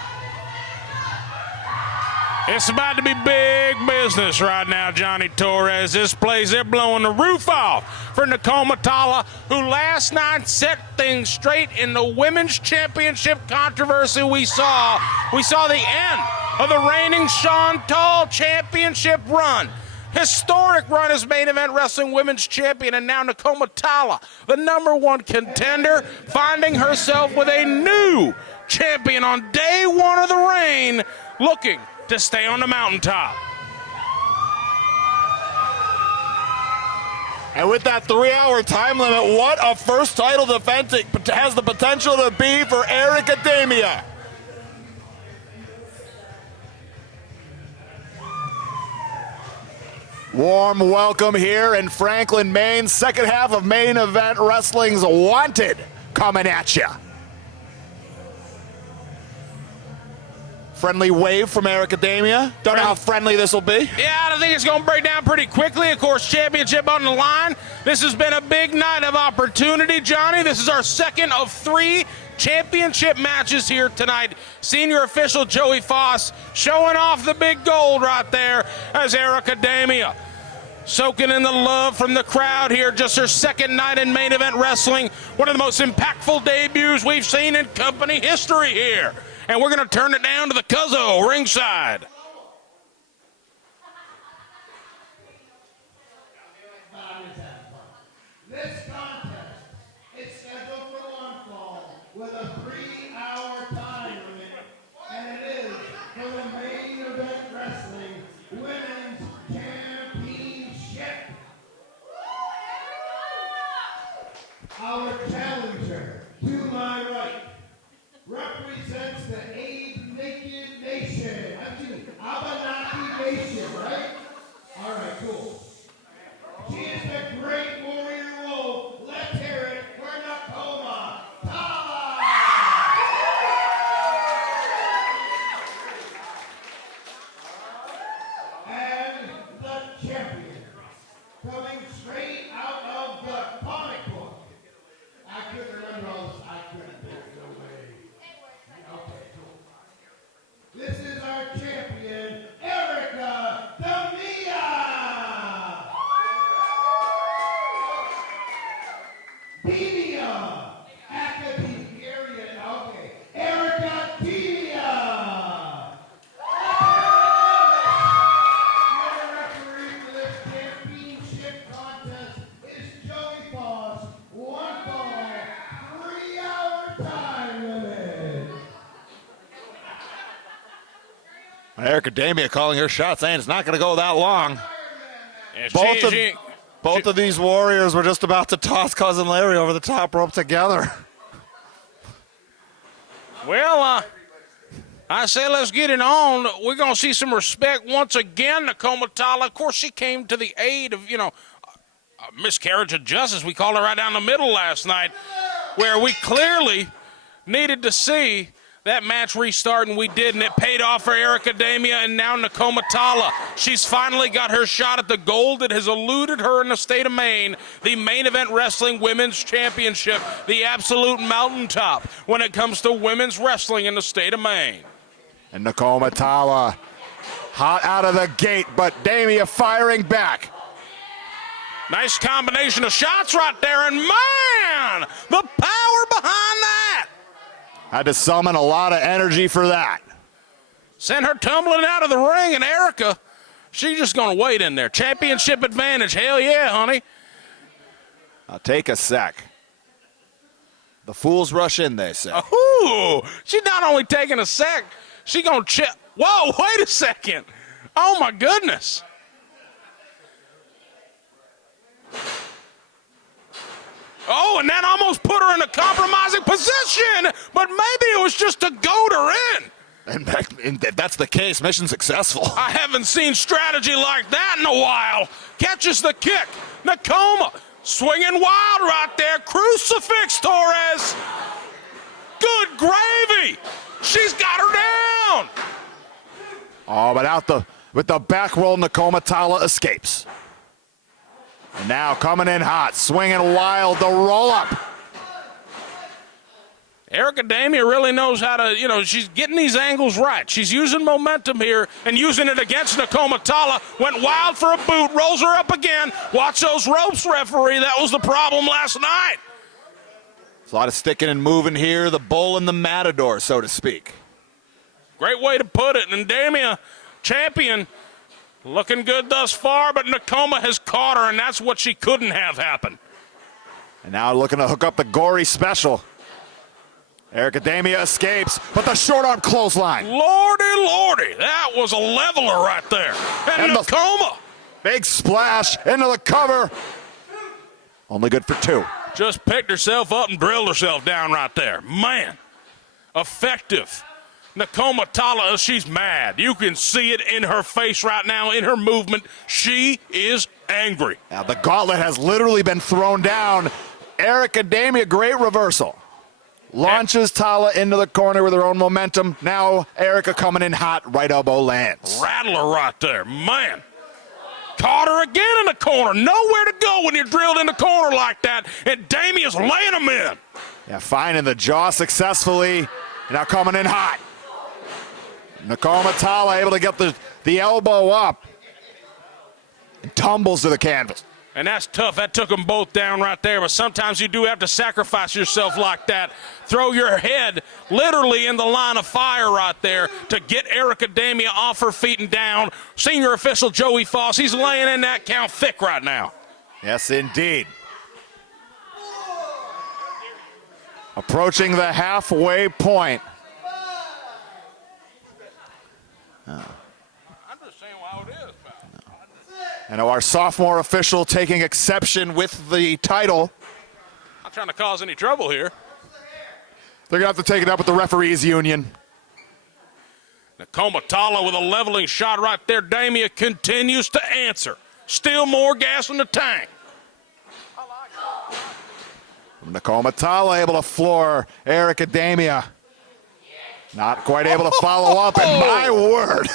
It's about to be big business right now, Johnny Torres. This place, they're blowing the roof off for Nakoma Tala, who last night set things straight in the Women's Championship controversy we saw. We saw the end of the reigning Sean Tall Championship run. Historic run as main event wrestling women's champion, and now Nakoma Tala, the #1 contender, finding herself with a new champion on day 1 of the reign, looking to stay on the mountaintop. And with that 3-hour time limit, what a first title defense it has the potential to be for Eric Adamia. Warm welcome here in Franklin, Maine. Second half of Main Event Wrestling's Wanted coming at you. Friendly wave from Eric Adamia. Don't know how friendly this will be. Yeah, I think it's going to break down pretty quickly. Of course, championship on the line. This has been a big night of opportunity, Johnny. This is our second of 3 championship matches here tonight. Senior official Joey Foss showing off the big gold right there as Eric Adamia soaking in the love from the crowd here. Just her second night in main event wrestling. One of the most impactful debuts we've seen in company history here. And we're going to turn it down to the Cuzzo ringside. This contest is scheduled for one fall with a 3-hour time limit, and it is for the Main Event Wrestling Women's Championship. Our challenger, to my right, represents the Abe Naked Nation. Actually, Abenaki Nation, right? All right, cool. She is the great warrior wolf. Let's hear it for Nakoma Tala. And the champion, coming straight out of the comic book. I couldn't remember all this. I couldn't do it. No way. Okay, cool. This is our champion, Erica Erica Damia calling her shot, saying it's not going to go that long. And Both of these warriors were just about to toss Cousin Larry over the top rope together. Well, I say let's get it on. We're going to see some respect once again. Nakoma Tala, of course, she came to the aid of, a miscarriage of justice. We called it right down the middle last night, where we clearly needed to see that match restart, and we did, and it paid off for Erica Damia and now Nakoma Tala. She's finally got her shot at the gold that has eluded her in the state of Maine, the Main Event Wrestling Women's Championship, the absolute mountaintop when it comes to women's wrestling in the state of Maine. And Nakoma Tala hot out of the gate, but Damia firing back. Nice combination of shots right there, and man, the power behind that. Had to summon a lot of energy for that. Sent her tumbling out of the ring, and Erica, she's just going to wait in there. Championship advantage, hell yeah, honey. I'll take a sec. The fools rush in, they say. Ooh, she's not only taking a sec, she's going to chip. Whoa, wait a second. Oh, my goodness. Oh, and that almost put her in a compromising position, but maybe it was just to goad her in. And if that's the case, mission successful. I haven't seen strategy like that in a while. Catches the kick. Nakoma swinging wild right there. Crucifix Torres. Good gravy. She's got her down. Oh, but with the back roll, Nakoma Tala escapes. And now coming in hot, swinging wild, the roll-up. Erica Damia really knows how to, she's getting these angles right. She's using momentum here and using it against Nakoma Tala. Went wild for a boot, rolls her up again. Watch those ropes, referee. That was the problem last night. There's a lot of sticking and moving here, the bull and the matador, so to speak. Great way to put it. And Damia, champion, looking good thus far, but Nakoma has caught her, and that's what she couldn't have happen. And now looking to hook up the gory special. Erica Damia escapes, but the short arm clothesline. Lordy, lordy, that was a leveler right there. And Nakoma. Big splash into the cover. Only good for two. Just picked herself up and drilled herself down right there. Man, effective. Nakoma Tala, she's mad. You can see it in her face right now, in her movement. She is angry. Now the gauntlet has literally been thrown down. Erica Damia, great reversal. Launches Tala into the corner with her own momentum. Now Erica coming in hot, right elbow lands. Rattler right there, man. Caught her again in the corner. Nowhere to go when you're drilled in the corner like that, and Damia's laying them in. Yeah, finding the jaw successfully. Now coming in hot. Nakoma Tala able to get the elbow up. And tumbles to the canvas. And that's tough. That took them both down right there. But sometimes you do have to sacrifice yourself like that. Throw your head literally in the line of fire right there to get Erica Damia off her feet and down. Senior official Joey Foss, he's laying in that count thick right now. Yes, indeed. Approaching the halfway point. I'm just saying how it is, pal. And our sophomore official taking exception with the title. Not trying to cause any trouble here. They're going to have to take it up with the referees union. Nakoma Tala with a leveling shot right there. Damia continues to answer. Still more gas in the tank. Nakoma Tala able to floor Erica Damia. Not quite able to follow up, and my word.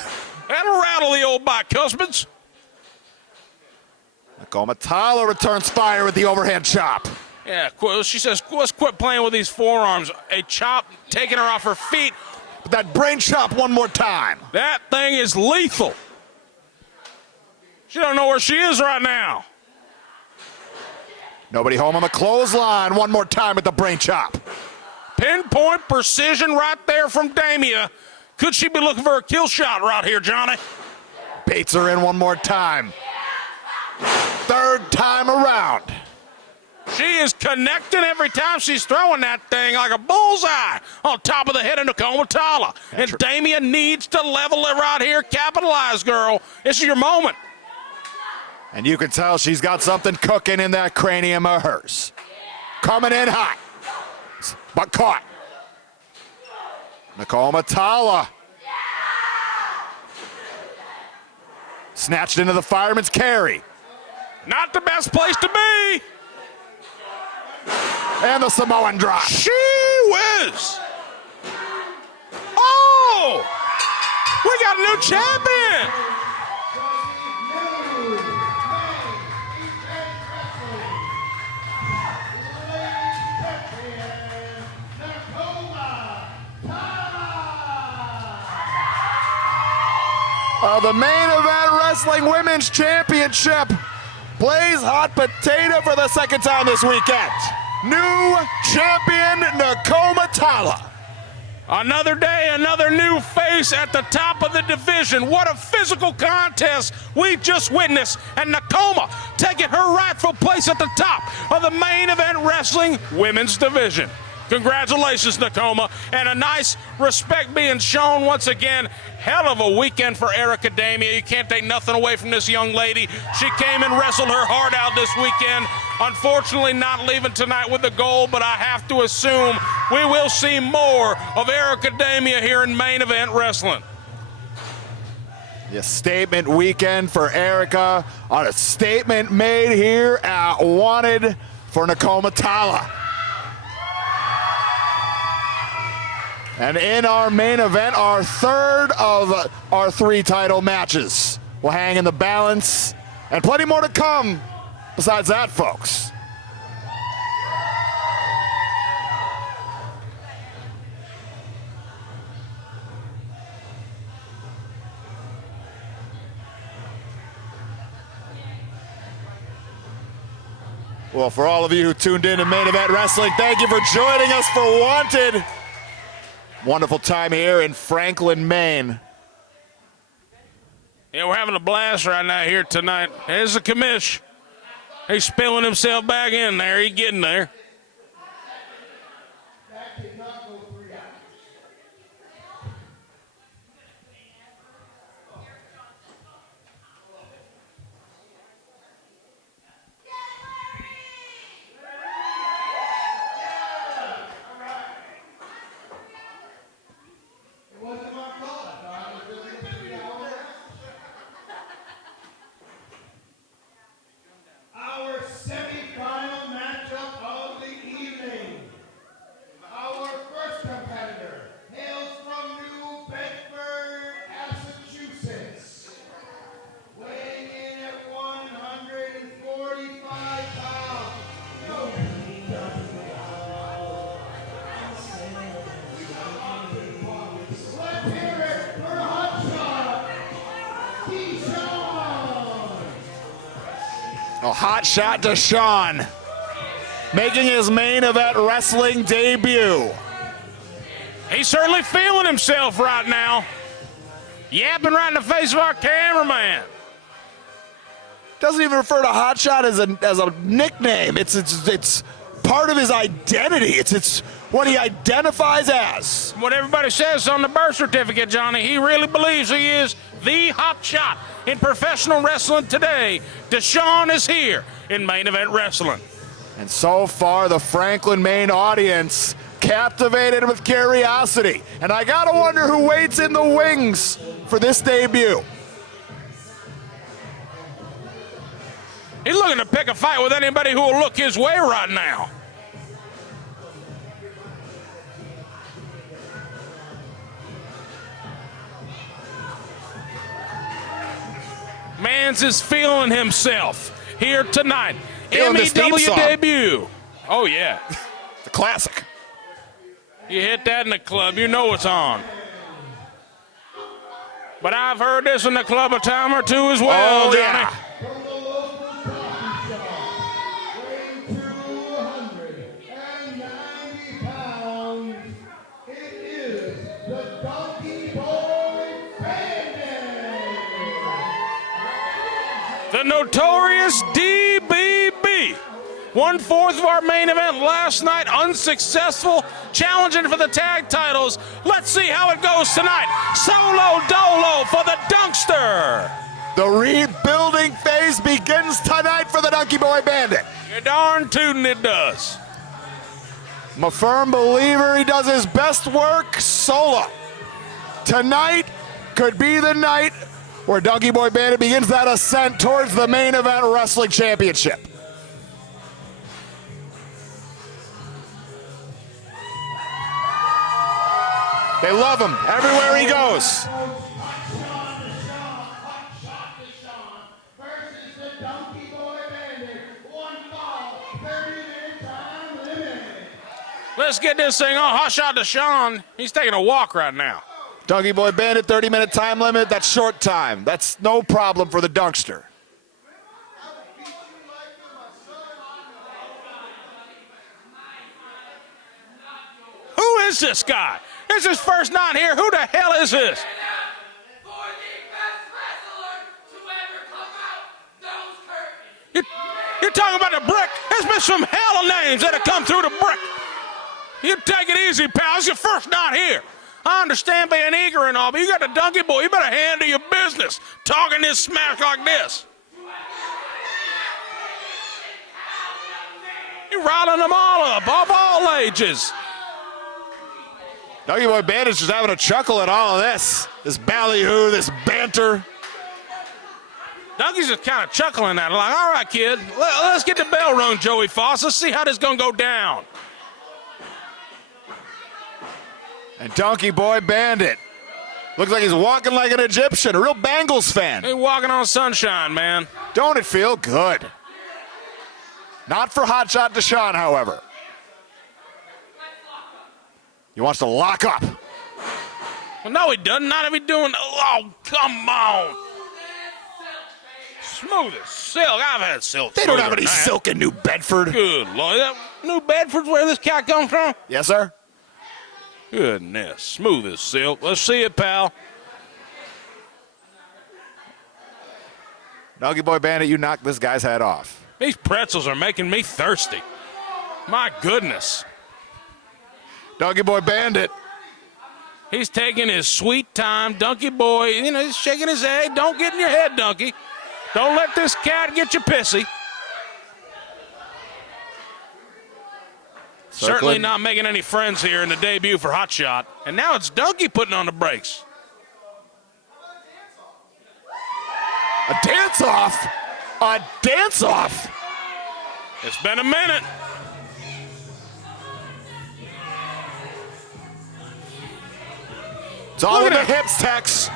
That'll rattle the old bicuspids. Nakoma Tala returns fire with the overhand chop. Yeah, she says, let's quit playing with these forearms. A chop taking her off her feet. But that brain chop one more time. That thing is lethal. She don't know where she is right now. Nobody home on the clothesline. One more time with the brain chop. Pinpoint precision right there from Damia. Could she be looking for a kill shot right here, Johnny? Baits her in one more time. Third time around. She is connecting every time she's throwing that thing like a bullseye on top of the head of Nakoma Tala. And Damia needs to level it right here. Capitalize, girl. This is your moment. And you can tell she's got something cooking in that cranium of hers. Coming in hot, but caught. Nakoma Tala. Snatched into the fireman's carry. Not the best place to be. And the Samoan drop. She whiz. Oh! We got a new champion. The main event wrestling women's championship plays hot potato for the second time this weekend. New champion Nakoma Tala. Another day, another new face at the top of the division. What a physical contest we just witnessed. And Nakoma taking her rightful place at the top of the main event wrestling women's division. Congratulations, Nakoma, and a nice respect being shown once again. Hell of a weekend for Erica Damia. You can't take nothing away from this young lady. She came and wrestled her heart out this weekend. Unfortunately, not leaving tonight with the gold, but I have to assume we will see more of Erica Damia here in main event wrestling. A statement weekend for Erica on a statement made here at Wanted for Nakoma Tala. And in our main event, our third of our 3 title matches will hang in the balance, and plenty more to come besides that, folks. Well, for all of you who tuned in to Main Event Wrestling, thank you for joining us for Wanted. Wonderful time here in Franklin, Maine. Yeah, we're having a blast right now here tonight. There's the commish. He's spilling himself back in there. He's getting there. That did not go 3 hours. It wasn't my fault. I thought it was going to be 3 hours. Our semi-final matchup of the evening. Our first competitor hails from New Bedford, Massachusetts, weighing in at 145 pounds. No, let's hear it for Hotshot, Deshaun. A hot shot to Sean, making his main event wrestling debut. He's certainly feeling himself right now. Yapping right in the face of our cameraman. Doesn't even refer to hot shot as a nickname. It's part of his identity. It's what he identifies as. What everybody says on the birth certificate, Johnny, he really believes he is the hot shot in professional wrestling today. Deshaun is here in main event wrestling. And so far, the Franklin, Maine audience captivated with curiosity. And I gotta wonder who waits in the wings for this debut. He's looking to pick a fight with anybody who will look his way right now. Mans is feeling himself here tonight. Feeling this theme MEW song. debut. Oh, yeah. The classic. You hit that in the club, you know it's on. But I've heard this in the club a time or two as well, Oh, Johnny. yeah. From the local coffee shop, weighing 290 pounds, it is the Donkey Boy Bandit. The notorious DBB. 1/4 of our main event last night, unsuccessful, challenging for the tag titles. Let's see how it goes tonight. Solo Dolo for the Dunkster. The rebuilding phase begins tonight for the Donkey Boy Bandit. You're darn tootin' it does. I'm a firm believer he does his best work solo. Tonight could be the night where Donkey Boy Bandit begins that ascent towards the main event wrestling championship. They love him everywhere he goes. Let's get this thing on. Hot shot to Sean. He's taking a walk right now. Donkey Boy Bandit, 30-minute time limit. That's short time. That's no problem for the Dunkster. Who is this guy? This is first night here. Who the hell is this? You're talking about the brick? There's been some hell of names that have come through the brick. You take it easy, pal. It's your first night here. I understand being eager and all, but you got the Donkey Boy. You better handle your business talking this smack like this. You're riling them all up, of all ages. Donkey Boy Bandit's just having a chuckle at all of this. This ballyhoo, this banter. Donkey's just kind of chuckling at it, like, all right, kid, let's get the bell rung, Joey Foss. Let's see how this is going to go down. And Donkey Boy Bandit looks like he's walking like an Egyptian, a real Bengals fan. He's walking on sunshine, man. Don't it feel good? Not for Hotshot Deshaun, however. He wants to lock up. Well, no, he doesn't. Not if he's doing. Oh, come on. Smooth as silk. I've had silk. They don't have any silk in New Bedford. Good Lord. New Bedford's where this cat comes from? Yes, sir. Goodness. Smooth as silk. Let's see it, pal. Donkey Boy Bandit, you knocked this guy's head off. These pretzels are making me thirsty. My goodness. Donkey Boy Bandit. He's taking his sweet time. Donkey Boy, he's shaking his head. Don't get in your head, Donkey. Don't let this cat get you pissy. Certainly not making any friends here in the debut for Hot Shot. And now it's Donkey putting on the brakes. A dance-off? A dance-off? It's been a minute. It's all in the hips, Tex.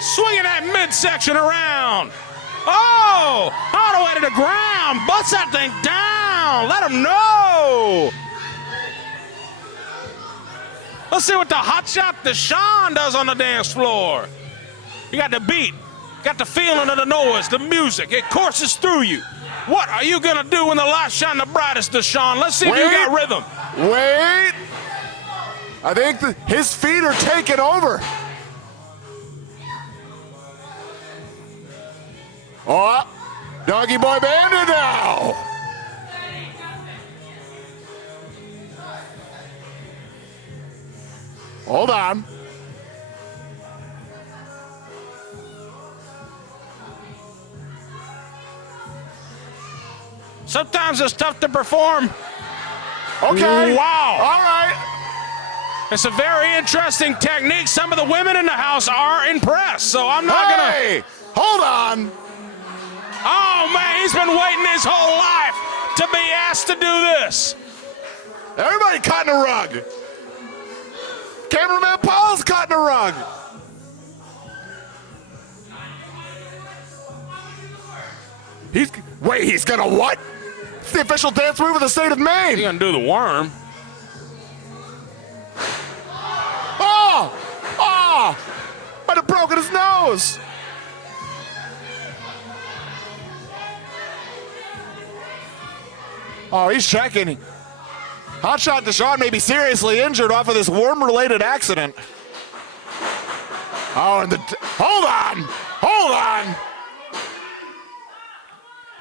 Swinging that midsection around. Oh, all the way to the ground. Bust that thing down. Let him know. Let's see what the Hot Shot Deshaun does on the dance floor. You got the beat, got the feeling of the noise, the music. It courses through you. What are you going to do when the lights shine the brightest, Deshaun? Let's see if you got rhythm. Wait. I think his feet are taking over. Oh, Donkey Boy Bandit now. Hold on. Sometimes it's tough to perform. Okay. Wow. All right. It's a very interesting technique. Some of the women in the house are impressed, so I'm not gonna. Hey, hold on. Oh man, he's been waiting his whole life to be asked to do this. Everybody cutting a rug. Cameraman Paul's cutting a rug. He's gonna what? It's the official dance move of the state of Maine. He's gonna do the worm. Oh! Might have broken his nose. Oh, he's checking. Hotshot Deshaun may be seriously injured off of this worm-related accident. Oh, and hold on.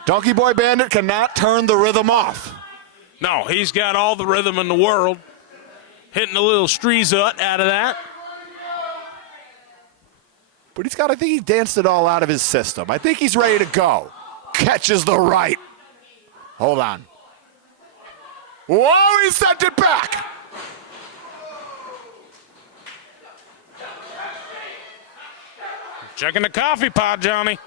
Donkey Boy Bandit cannot turn the rhythm off. No, he's got all the rhythm in the world. Hitting a little streezut out of that. But I think he danced it all out of his system. I think he's ready to go. Catches the right. Hold on. Whoa, he sent it back. Checking the coffee pot, Johnny.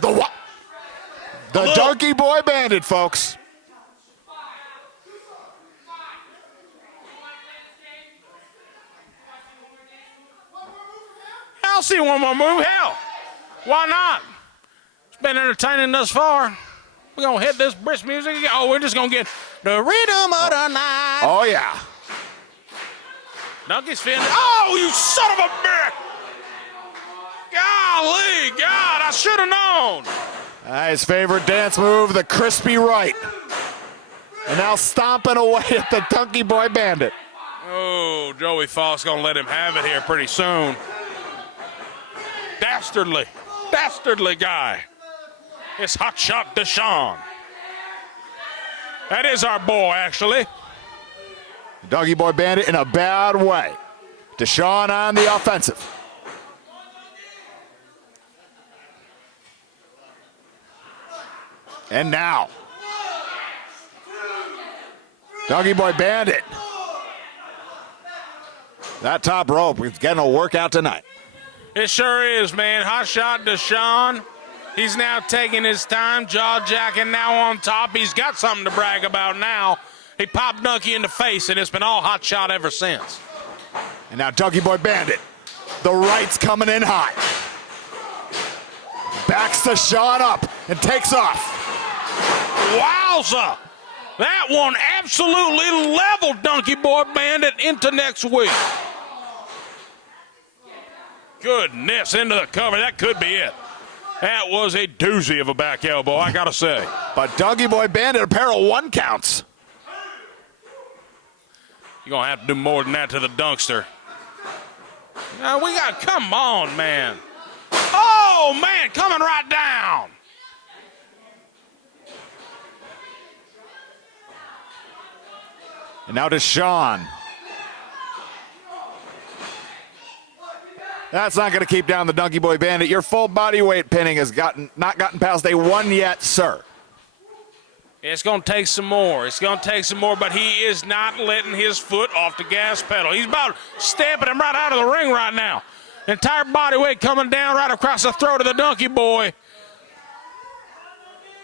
The what? The Donkey Boy Bandit, folks. I'll see one more move. Hell, why not? It's been entertaining thus far. We're going to hit this brisk music again. Oh, we're just going to get the rhythm of the night. Oh, yeah. Donkey's feeling. Oh, you son of a bitch! Golly, God, I should have known. His favorite dance move, the crispy right. And now stomping away at the Donkey Boy Bandit. Oh, Joey Foss going to let him have it here pretty soon. Dastardly guy. It's Hot Shot Deshaun. That is our boy, actually. Donkey Boy Bandit in a bad way. Deshaun on the offensive. And now, Donkey Boy Bandit. That top rope is getting a workout tonight. It sure is, man. Hot Shot Deshaun. He's now taking his time, jaw-jacking now on top. He's got something to brag about now. He popped Donkey in the face, and it's been all hot shot ever since. And now Donkey Boy Bandit. The right's coming in hot. Backs Deshaun up and takes off. Wowza! That one absolutely leveled Donkey Boy Bandit into next week. Goodness, into the cover. That could be it. That was a doozy of a back elbow, I gotta say. But Donkey Boy Bandit, a pair of 1 counts. You're gonna have to do more than that to the Dunkster. Now we got, come on, man. Oh, man, coming right down. And now Deshaun. That's not going to keep down the Donkey Boy Bandit. Your full body weight pinning has not gotten past a 1 yet, sir. It's going to take some more. It's going to take some more, but he is not letting his foot off the gas pedal. He's about stamping him right out of the ring right now. Entire body weight coming down right across the throat of the Donkey Boy.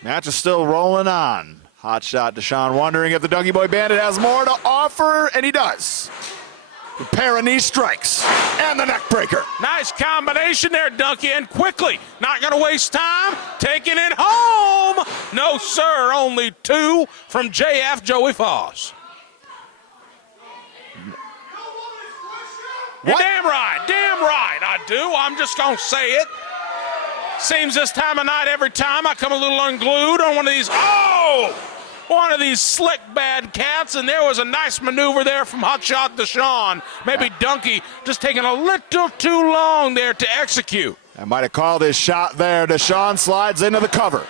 Match is still rolling on. Hot Shot Deshaun wondering if the Donkey Boy Bandit has more to offer, and he does. A pair of knee strikes and the neck breaker. Nice combination there, Donkey, and quickly. Not going to waste time. Taking it home. No, sir. Only 2 from JF Joey Foss. You're damn right I do. I'm just going to say it. Seems this time of night, every time I come a little unglued on one of these. Oh! One of these slick bad cats, and there was a nice maneuver there from Hot Shot Deshaun. Maybe Donkey just taking a little too long there to execute. I might have called his shot there. Deshaun slides into the cover.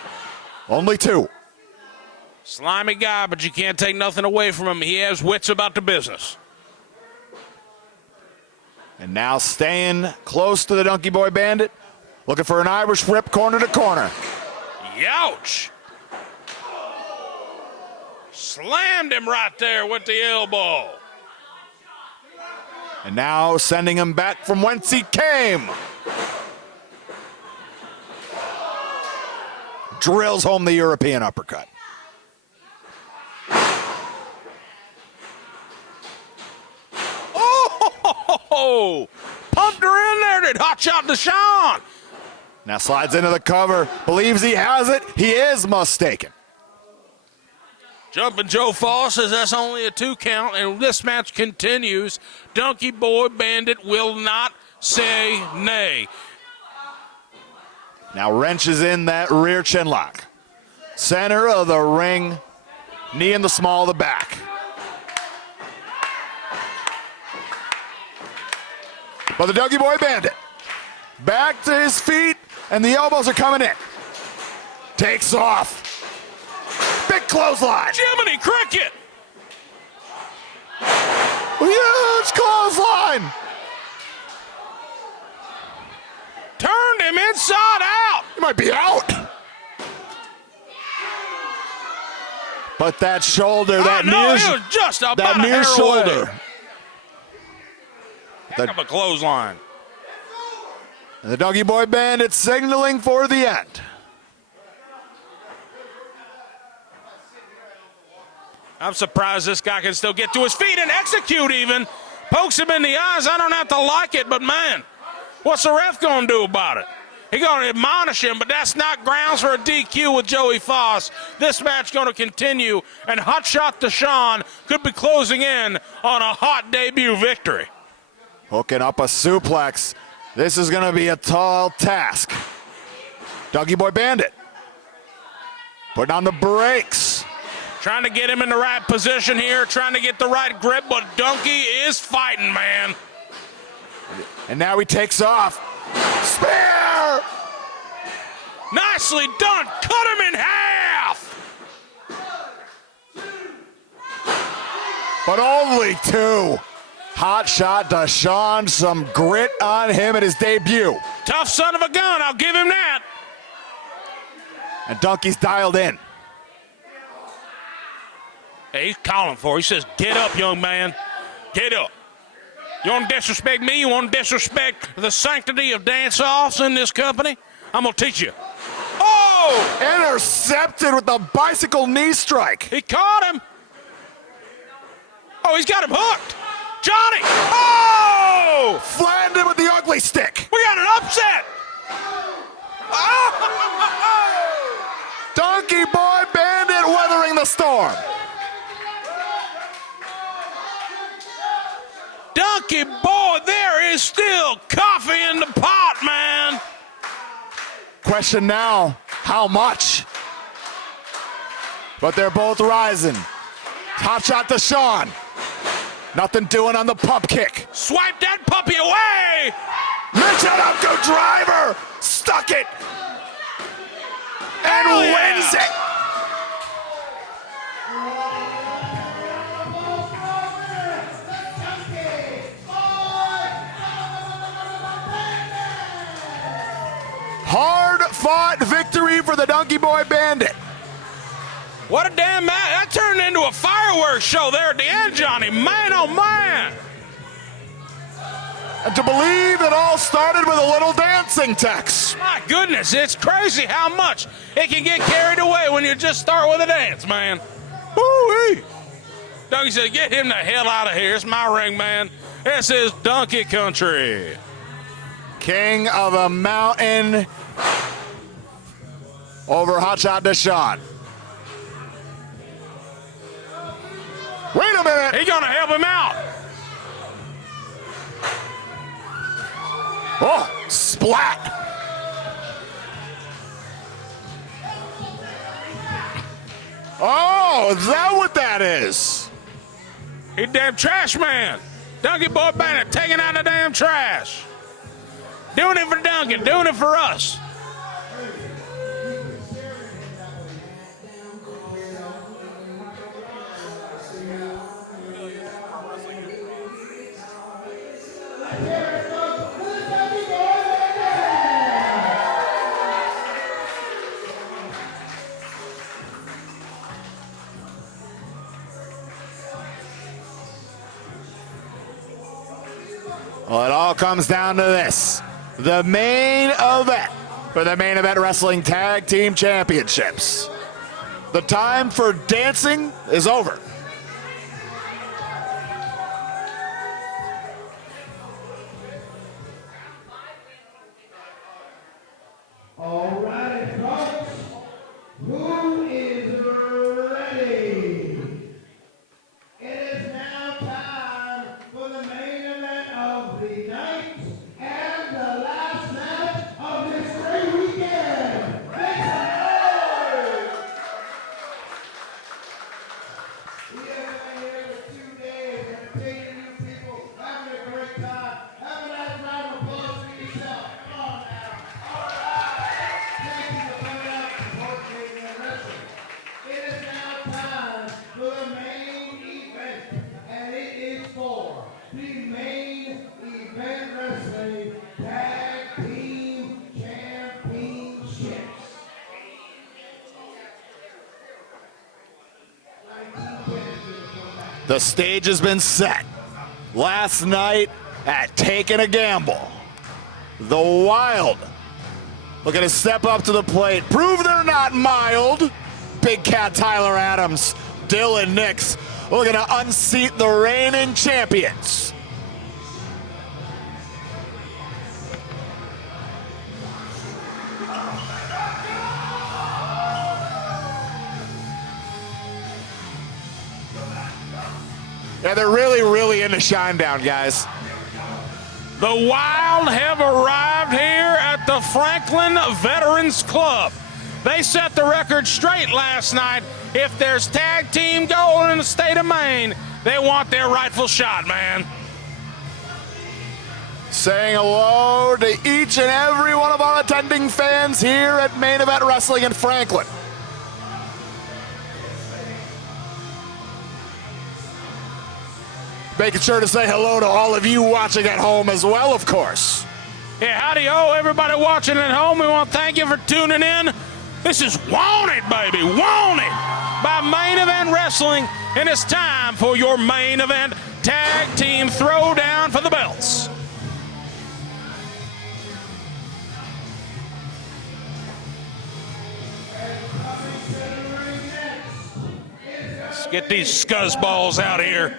Only 2. Slimy guy, but you can't take nothing away from him. He has wits about the business. And now staying close to the Donkey Boy Bandit. Looking for an Irish whip corner to corner. Youch! Slammed him right there with the elbow. And now sending him back from whence he came. Drills home the European uppercut. Oh! Pumped her in there, did Hot Shot Deshaun. Now slides into the cover. Believes he has it. He is mistaken. Jumping Joe Foss says that's only a 2 count, and this match continues. Donkey Boy Bandit will not say nay. Now wrenches in that rear chin lock. Center of the ring. Knee in the small of the back. But the Donkey Boy Bandit back to his feet, And the elbows are coming in. Takes off. Big clothesline. Jiminy Cricket! Huge clothesline. Turned him inside out! He might be out. But that shoulder, that no, near, it was just about that a near hair shoulder. away. Heck of a clothesline. And the Doggy Boy Bandit signaling for the end. I'm surprised this guy can still get to his feet and execute even. Pokes him in the eyes. I don't have to like it, but man, what's the ref going to do about it? He's going to admonish him, but that's not grounds for a DQ with Joey Foss. This match going to continue, and Hotshot Deshaun could be closing in on a hot debut victory. Hooking up a suplex. This is going to be a tall task. Doggy Boy Bandit putting on the brakes. Trying to get him in the right position here, trying to get the right grip, but Donkey is fighting, man. And now he takes off. Spear! Nicely done. Cut him in half. But only two. Hot shot Deshaun, some grit on him at his debut. Tough son of a gun, I'll give him that. And Donkey's dialed in. Hey, he's calling for it. He says, get up, young man. Get up. You want to disrespect me? You want to disrespect the sanctity of dance-offs in this company? I'm going to teach you. Oh! Intercepted with the bicycle knee strike. He caught him. Oh, he's got him hooked. Johnny! Oh! Flattened him with the ugly stick. We got an upset. Oh! Donkey Boy Bandit weathering the storm. Donkey Boy, there is still coffee in the pot, man. Question now, how much? But they're both rising. Hot shot to Sean. Nothing doing on the pump kick. Swipe that puppy away. Michinoku driver. Stuck it. And wins it. Hard-fought victory for the Donkey Boy Bandit. What a damn match. That turned into a fireworks show there at the end, Johnny. Man, oh, man. And to believe it all started with a little dancing, Tex. My goodness, it's crazy how much it can get carried away when you just start with a dance, man. Woo-wee. Donkey said, get him the hell out of here. It's my ring, man. This is Donkey Country. King of the Mountain over Hotshot Deshaun. Wait a minute. He's going to help him out. Oh, splat. Oh, is that what that is? He damn trash man. Donkey Boy Bandit taking out the damn trash. Doing it for Duncan, doing it for us. Well, it all comes down to this. The main event for the Main Event Wrestling Tag Team Championships. The time for dancing is over. All right, folks. Who is ready? It is now time for the main event of the night and the last match of this great weekend. Make some noise! Event Wrestling Tag Team Championships. The stage has been set. Last night at Taking a Gamble, the Wild looking to step up to the plate, prove they're not mild. Big Cat Tyler Adams, Dylan Nix looking to unseat the reigning champions. Yeah, they're really into Shinedown, guys. The Wild have arrived here at the Franklin Veterans Club. They set the record straight last night. If there's tag team gold in the state of Maine, they want their rightful shot, man. Saying hello to each and every one of our attending fans here at Main Event Wrestling in Franklin. Making sure to say hello to all of you watching at home as well, of course. Yeah, howdy-ho, everybody watching at home. We want to thank you for tuning in. This is Wanted, baby, Wanted by Main Event Wrestling, and it's time for your main event tag team throwdown for the belts. Let's get these scuzzballs out here.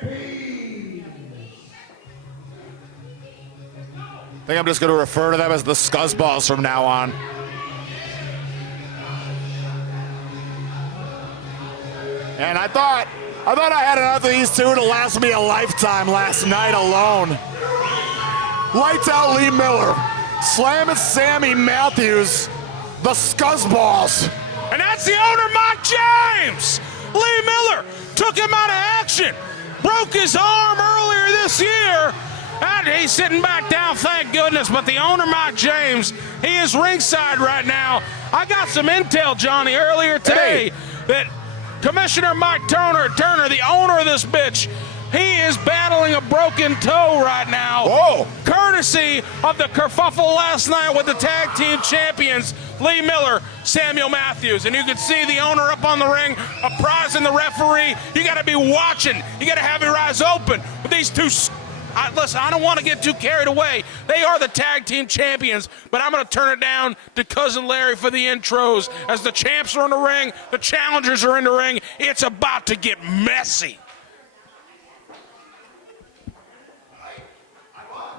I think I'm just going to refer to them as the scuzzballs from now on. And I thought I had enough of these two to last me a lifetime last night alone. Lights out Lee Miller, slamming Sammy Matthews, the scuzzballs. And that's the owner, Mike James. Lee Miller took him out of action, broke his arm earlier this year. And he's sitting back down, thank goodness. But the owner, Mike James, he is ringside right now. I got some intel, Johnny, earlier today that Commissioner Mike Turner, the owner of this bitch, he is battling a broken toe right now. Whoa. Courtesy of the kerfuffle last night with the tag team champions, Lee Miller, Samuel Matthews. And you can see the owner up on the ring, apprising the referee. You got to be watching. You got to have your eyes open with these two. Listen, I don't want to get too carried away. They are the tag team champions, but I'm going to turn it down to Cousin Larry for the intros. As the champs are in the ring, the challengers are in the ring. It's about to get messy.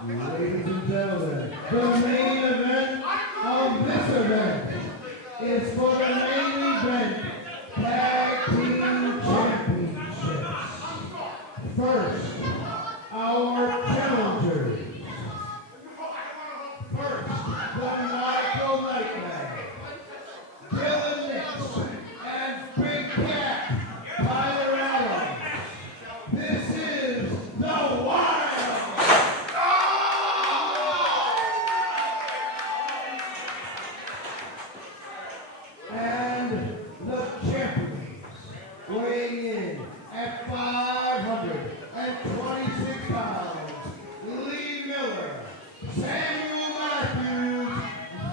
Ladies and gentlemen, the main event of this event is for the main event Tag Team Championships. First, our challengers. First, the Michael Nightmare, Dylan Nix, and Big Cat Tyler Adams. This is the Wild. And the champions, weighing in at 526 pounds, Lee Miller, Samuel Matthews,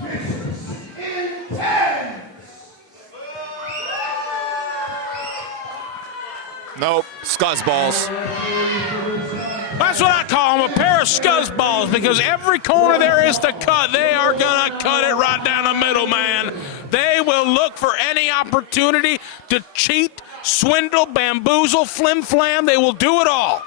Vicious Intense. Nope, scuzzballs. That's what I call them, a pair of scuzzballs, because every corner there is to cut, they are going to cut it right down the middle, man. They will look for any opportunity to cheat, swindle, bamboozle, flim-flam. They will do it all.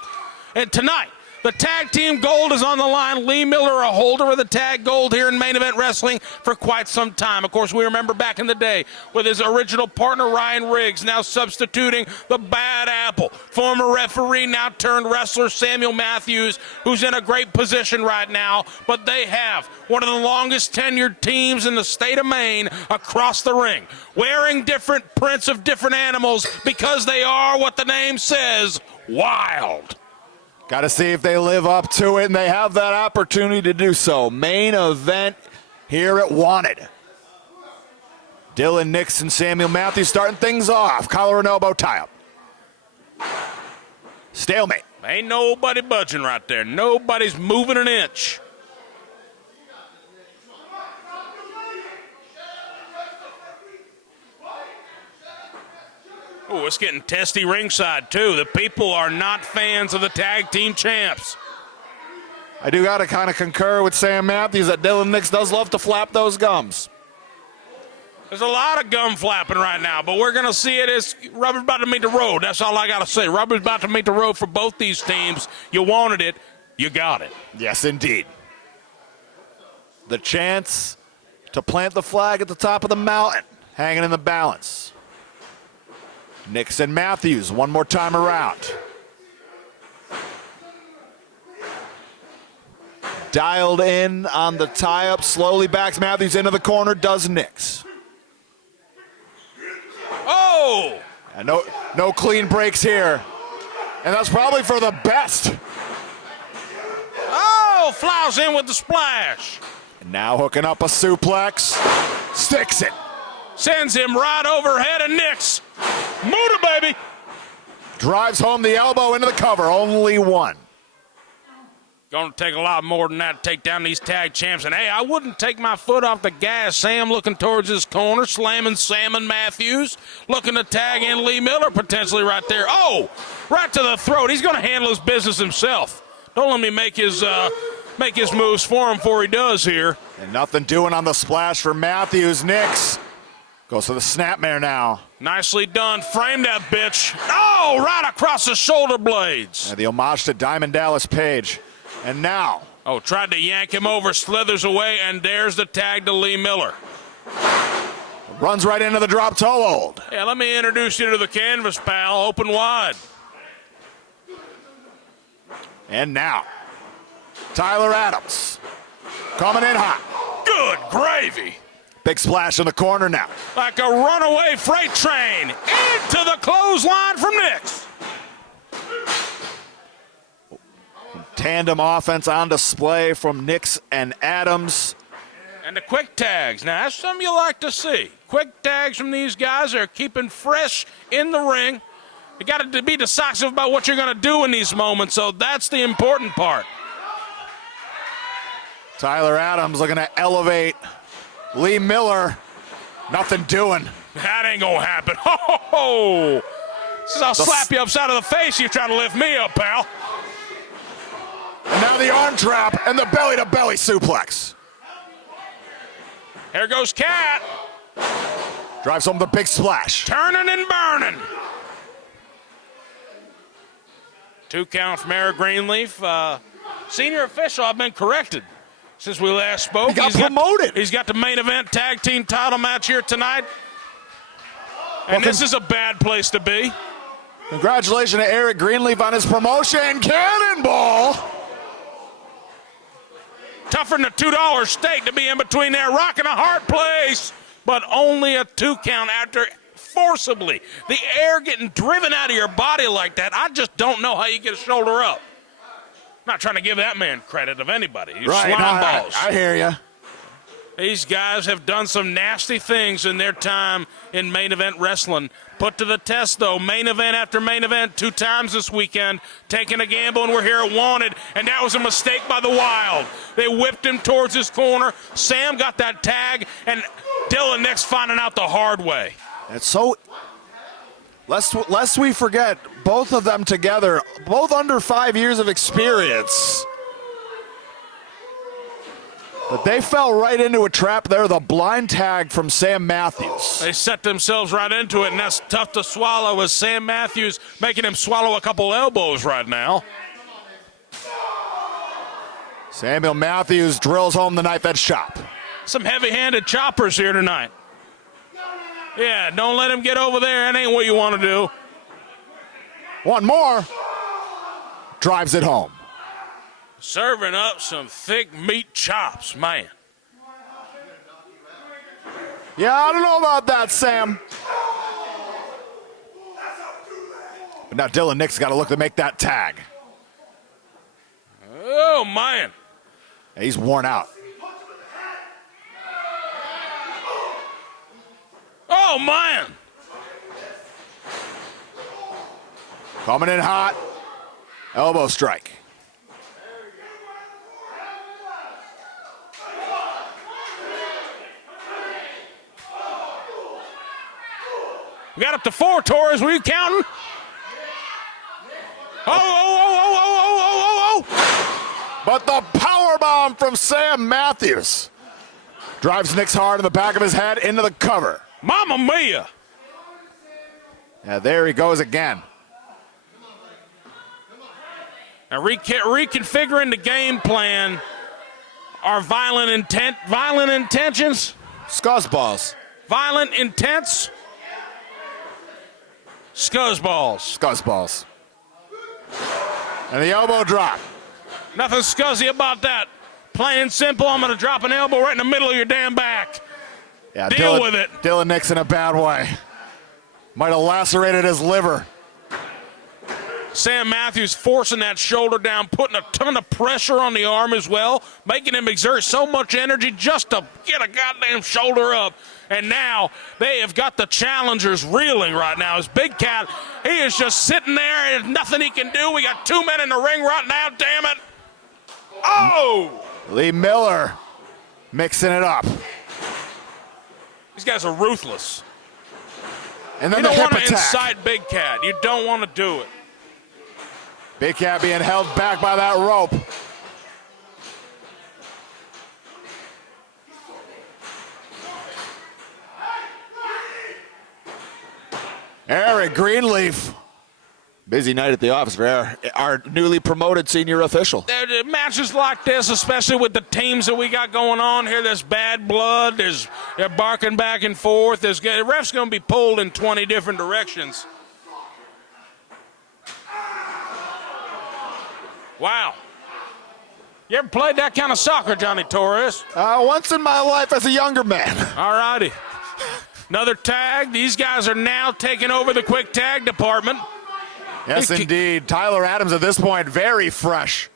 And tonight, the tag team gold is on the line. Lee Miller, a holder of the tag gold here in Main Event Wrestling for quite some time. Of course, we remember back in the day with his original partner, Ryan Riggs, now substituting the bad apple. Former referee, now turned wrestler, Samuel Matthews, who's in a great position right now. But they have one of the longest tenured teams in the state of Maine across the ring, wearing different prints of different animals because they are what the name says, wild. Got to see if they live up to it, and they have that opportunity to do so. Main event here at Wanted. Dylan Nix and Samuel Matthews starting things off. Collar and elbow tie-up. Stalemate. Ain't nobody budging right there. Nobody's moving an inch. Oh, it's getting testy ringside, too. The people are not fans of the tag team champs. I do got to kind of concur with Sam Matthews that Dylan Nix does love to flap those gums. There's a lot of gum flapping right now, but we're going to see it as rubber's about to meet the road. That's all I got to say. Rubber's about to meet the road for both these teams. You wanted it, you got it. Yes, indeed. The chance to plant the flag at the top of the mountain, hanging in the balance. Nix and Matthews one more time around. Dialed in on the tie-up, slowly backs Matthews into the corner, does Nix. Oh! And no clean breaks here. And that's probably for the best. Oh, flies in with the splash. And now hooking up a suplex, sticks it. Sends him right overhead of Nix. Muda, baby. Drives home the elbow into the cover, only one. Going to take a lot more than that to take down these tag champs. And, hey, I wouldn't take my foot off the gas. Sam looking towards his corner, slamming Sam and Matthews. Looking to tag in Lee Miller potentially right there. Oh, right to the throat. He's going to handle his business himself. Don't let me make his moves for him before he does here. And nothing doing on the splash for Matthews. Nix goes for the snapmare now. Nicely done. Frame that bitch. Oh, right across the shoulder blades. And the homage to Diamond Dallas Page. And now. Oh, tried to yank him over, slithers away, and there's the tag to Lee Miller. Runs right into the drop toe hold. Yeah, let me introduce you to the canvas, pal. Open wide. And now, Tyler Adams coming in hot. Good gravy. Big splash in the corner now. Like a runaway freight train into the clothesline from Nix. Tandem offense on display from Nix and Adams. And the quick tags. Now, that's something you like to see. Quick tags from these guys. They're keeping fresh in the ring. You got to be decisive about what you're going to do in these moments, so that's the important part. Tyler Adams looking to elevate Lee Miller. Nothing doing. That ain't going to happen. Ho, ho, ho. This is I'll slap you upside of the face. You try to lift me up, pal. And now the arm trap and the belly-to-belly suplex. Here goes Cat. Drives home the big splash. Turning and burning. 2 count from Eric Greenleaf. Senior official, I've been corrected since we last spoke. He got promoted. He's got the main event tag team title match here tonight. And this is a bad place to be. Congratulations to Eric Greenleaf on his promotion. Cannonball. Tougher than a $2 steak to be in between there, rocking a hard place, but only a 2 count after forcibly the air getting driven out of your body like that. I just don't know how you get a shoulder up. Not trying to give that man credit of anybody. He's Right, slime balls. I hear you. These guys have done some nasty things in their time in main event wrestling. Put to the test, though. Main event after main event 2 times this weekend. Taking a gamble, and we're here at Wanted. And that was a mistake by the Wild. They whipped him towards his corner. Sam got that tag, and Dylan Nix finding out the hard way. It's so... Lest we forget, both of them together, both under 5 years of experience. But they fell right into a trap there, the blind tag from Sam Matthews. They set themselves right into it, and that's tough to swallow with Sam Matthews making him swallow a couple elbows right now. Samuel Matthews drills home the knife edge chop. Some heavy-handed choppers here tonight. Yeah, don't let him get over there. That ain't what you want to do. One more. Drives it home. Serving up some thick meat chops, man. Yeah, I don't know about that, Sam. But now Dylan Nix got to look to make that tag. Oh, man. He's worn out. Oh, man. Coming in hot. Elbow strike. We got up to 4, Torres. Were you counting? Oh. But the power bomb from Sam Matthews drives Nick's hard in the back of his head into the cover. Mamma mia. Yeah, there he goes again. Now reconfiguring the game plan. Our violent intentions. Scuzzballs. Violent intents. Scuzzballs. Scuzzballs. And the elbow drop. Nothing scuzzy about that. Plain and simple, I'm going to drop an elbow right in the middle of your damn back. Yeah, Deal with it. Dylan Nix in a bad way. Might have lacerated his liver. Sam Matthews forcing that shoulder down, putting a ton of pressure on the arm as well, making him exert so much energy just to get a goddamn shoulder up. And now they have got the challengers reeling right now. As Big Cat, he is just sitting there and there's nothing he can do. We got 2 men in the ring right now, damn it. Oh! Lee Miller mixing it up. These guys are ruthless. And then You the don't hip want to attack. incite Big Cat. You don't want to do it. Big Cat being held back by that rope. Eric Greenleaf. Busy night at the office for our newly promoted senior official. Matches like this, especially with the teams that we got going on here, there's bad blood, they're barking back and forth. The ref's going to be pulled in 20 different directions. Wow. You ever played that kind of soccer, Johnny Torres? Once in my life as a younger man. All righty. Another tag. These guys are now taking over the quick tag department. Yes, indeed. Tyler Adams at this point, very fresh.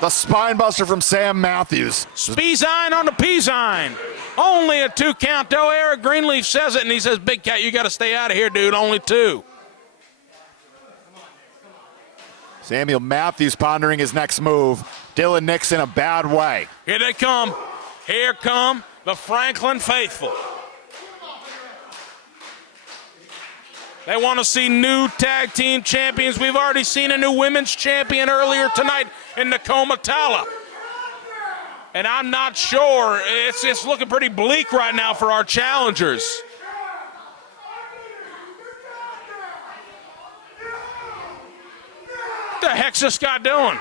The spine buster from Sam Matthews. Spezine on the P-zine. Only a 2 count, though. Eric Greenleaf says it, and he says, Big Cat, you got to stay out of here, dude. Only 2. Samuel Matthews pondering his next move. Dylan Nix in a bad way. Here they come. Here come the Franklin faithful. They want to see new tag team champions. We've already seen a new women's champion earlier tonight in Nakoma Tala. And I'm not sure. It's looking pretty bleak right now for our challengers. What the heck's this guy doing?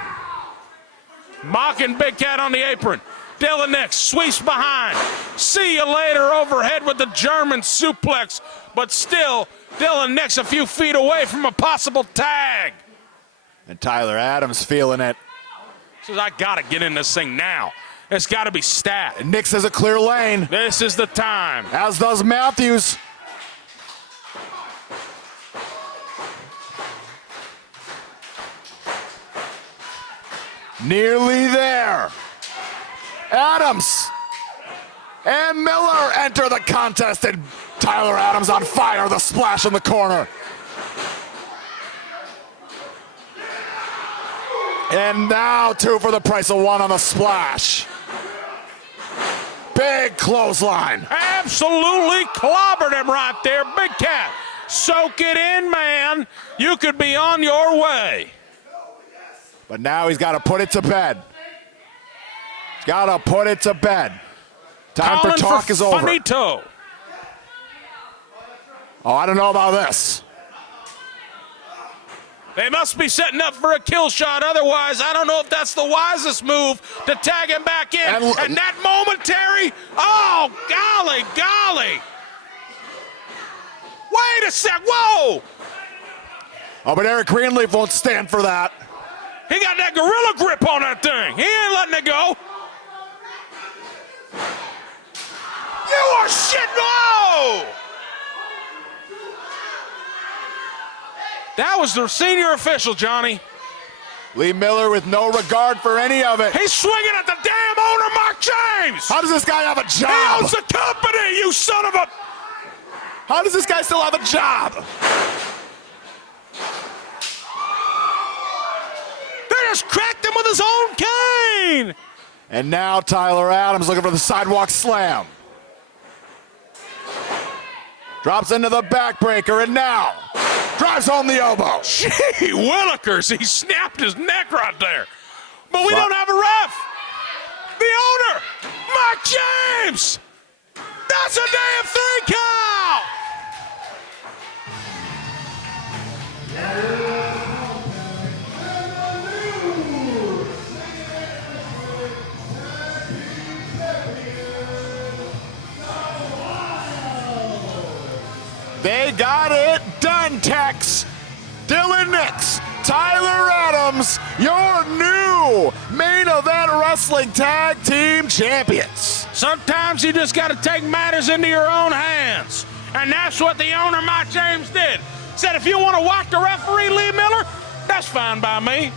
Mocking Big Cat on the apron. Dylan Nix sweeps behind. See you later overhead with the German suplex. But still, Dylan Nix a few feet away from a possible tag. And Tyler Adams feeling it. Says, I got to get in this thing now. It's got to be stat. And Nix has a clear lane. This is the time. As does Matthews. Nearly there. Adams and Miller enter the contest, and Tyler Adams on fire, the splash in the corner. And now 2 for the price of 1 on the splash. Big clothesline. Absolutely clobbered him right there. Big Cat, soak it in, man. You could be on your way. But now he's got to put it to bed. He's got to put it to bed. Time for talk is over. Finito. Oh, I don't know about this. They must be setting up for a kill shot. Otherwise, I don't know if that's the wisest move to tag him back in. And that momentary, oh, golly. Wait a sec, whoa. Oh, but Eric Greenleaf won't stand for that. He got that gorilla grip on that thing. He ain't letting it go. You are shit, no! That was the senior official, Johnny. Lee Miller with no regard for any of it. He's swinging at the damn owner, Mark James. How does this guy have a He job? owns the company, you son of a... How does this guy still have a job? just cracked him with his own cane. And now Tyler Adams looking for the sidewalk slam. Drops into the backbreaker and now drives home the elbow. Gee willikers, he snapped his neck right there. But we don't have a ref. The owner, Mike James. That's a damn 3 count. They got it done, Tex. Dylan Nix, Tyler Adams, your new main event wrestling tag team champions. Sometimes you just got to take matters into your own hands. And that's what the owner, Mike James, did. Said, if you want to whack the referee, Lee Miller, that's fine by me.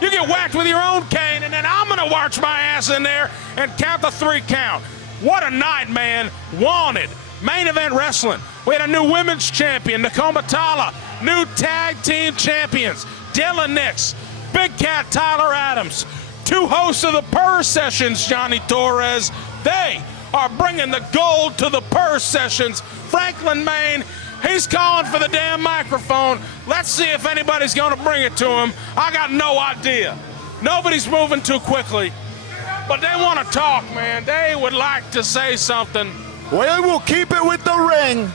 You get whacked with your own cane, and then I'm going to march my ass in there and count the 3 count. What a night, man. Wanted. Main event wrestling. We had a new women's champion, Nakoma Tala. New tag team champions, Dylan Nix, Big Cat Tyler Adams. 2 hosts of the Purr Sessions, Johnny Torres. They are bringing the gold to the Purr Sessions. Franklin, Maine, he's calling for the damn microphone. Let's see if anybody's going to bring it to him. I got no idea. Nobody's moving too quickly. But they want to talk, man. They would like to say something. We will keep it with the ring.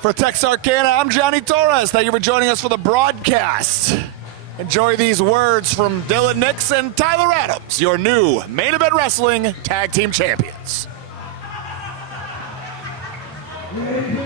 For Texarkana, I'm Johnny Torres. Thank you for joining us for the broadcast. Enjoy these words from Dylan Nix and Tyler Adams, your new Main Event Wrestling Tag Team Champions. Ladies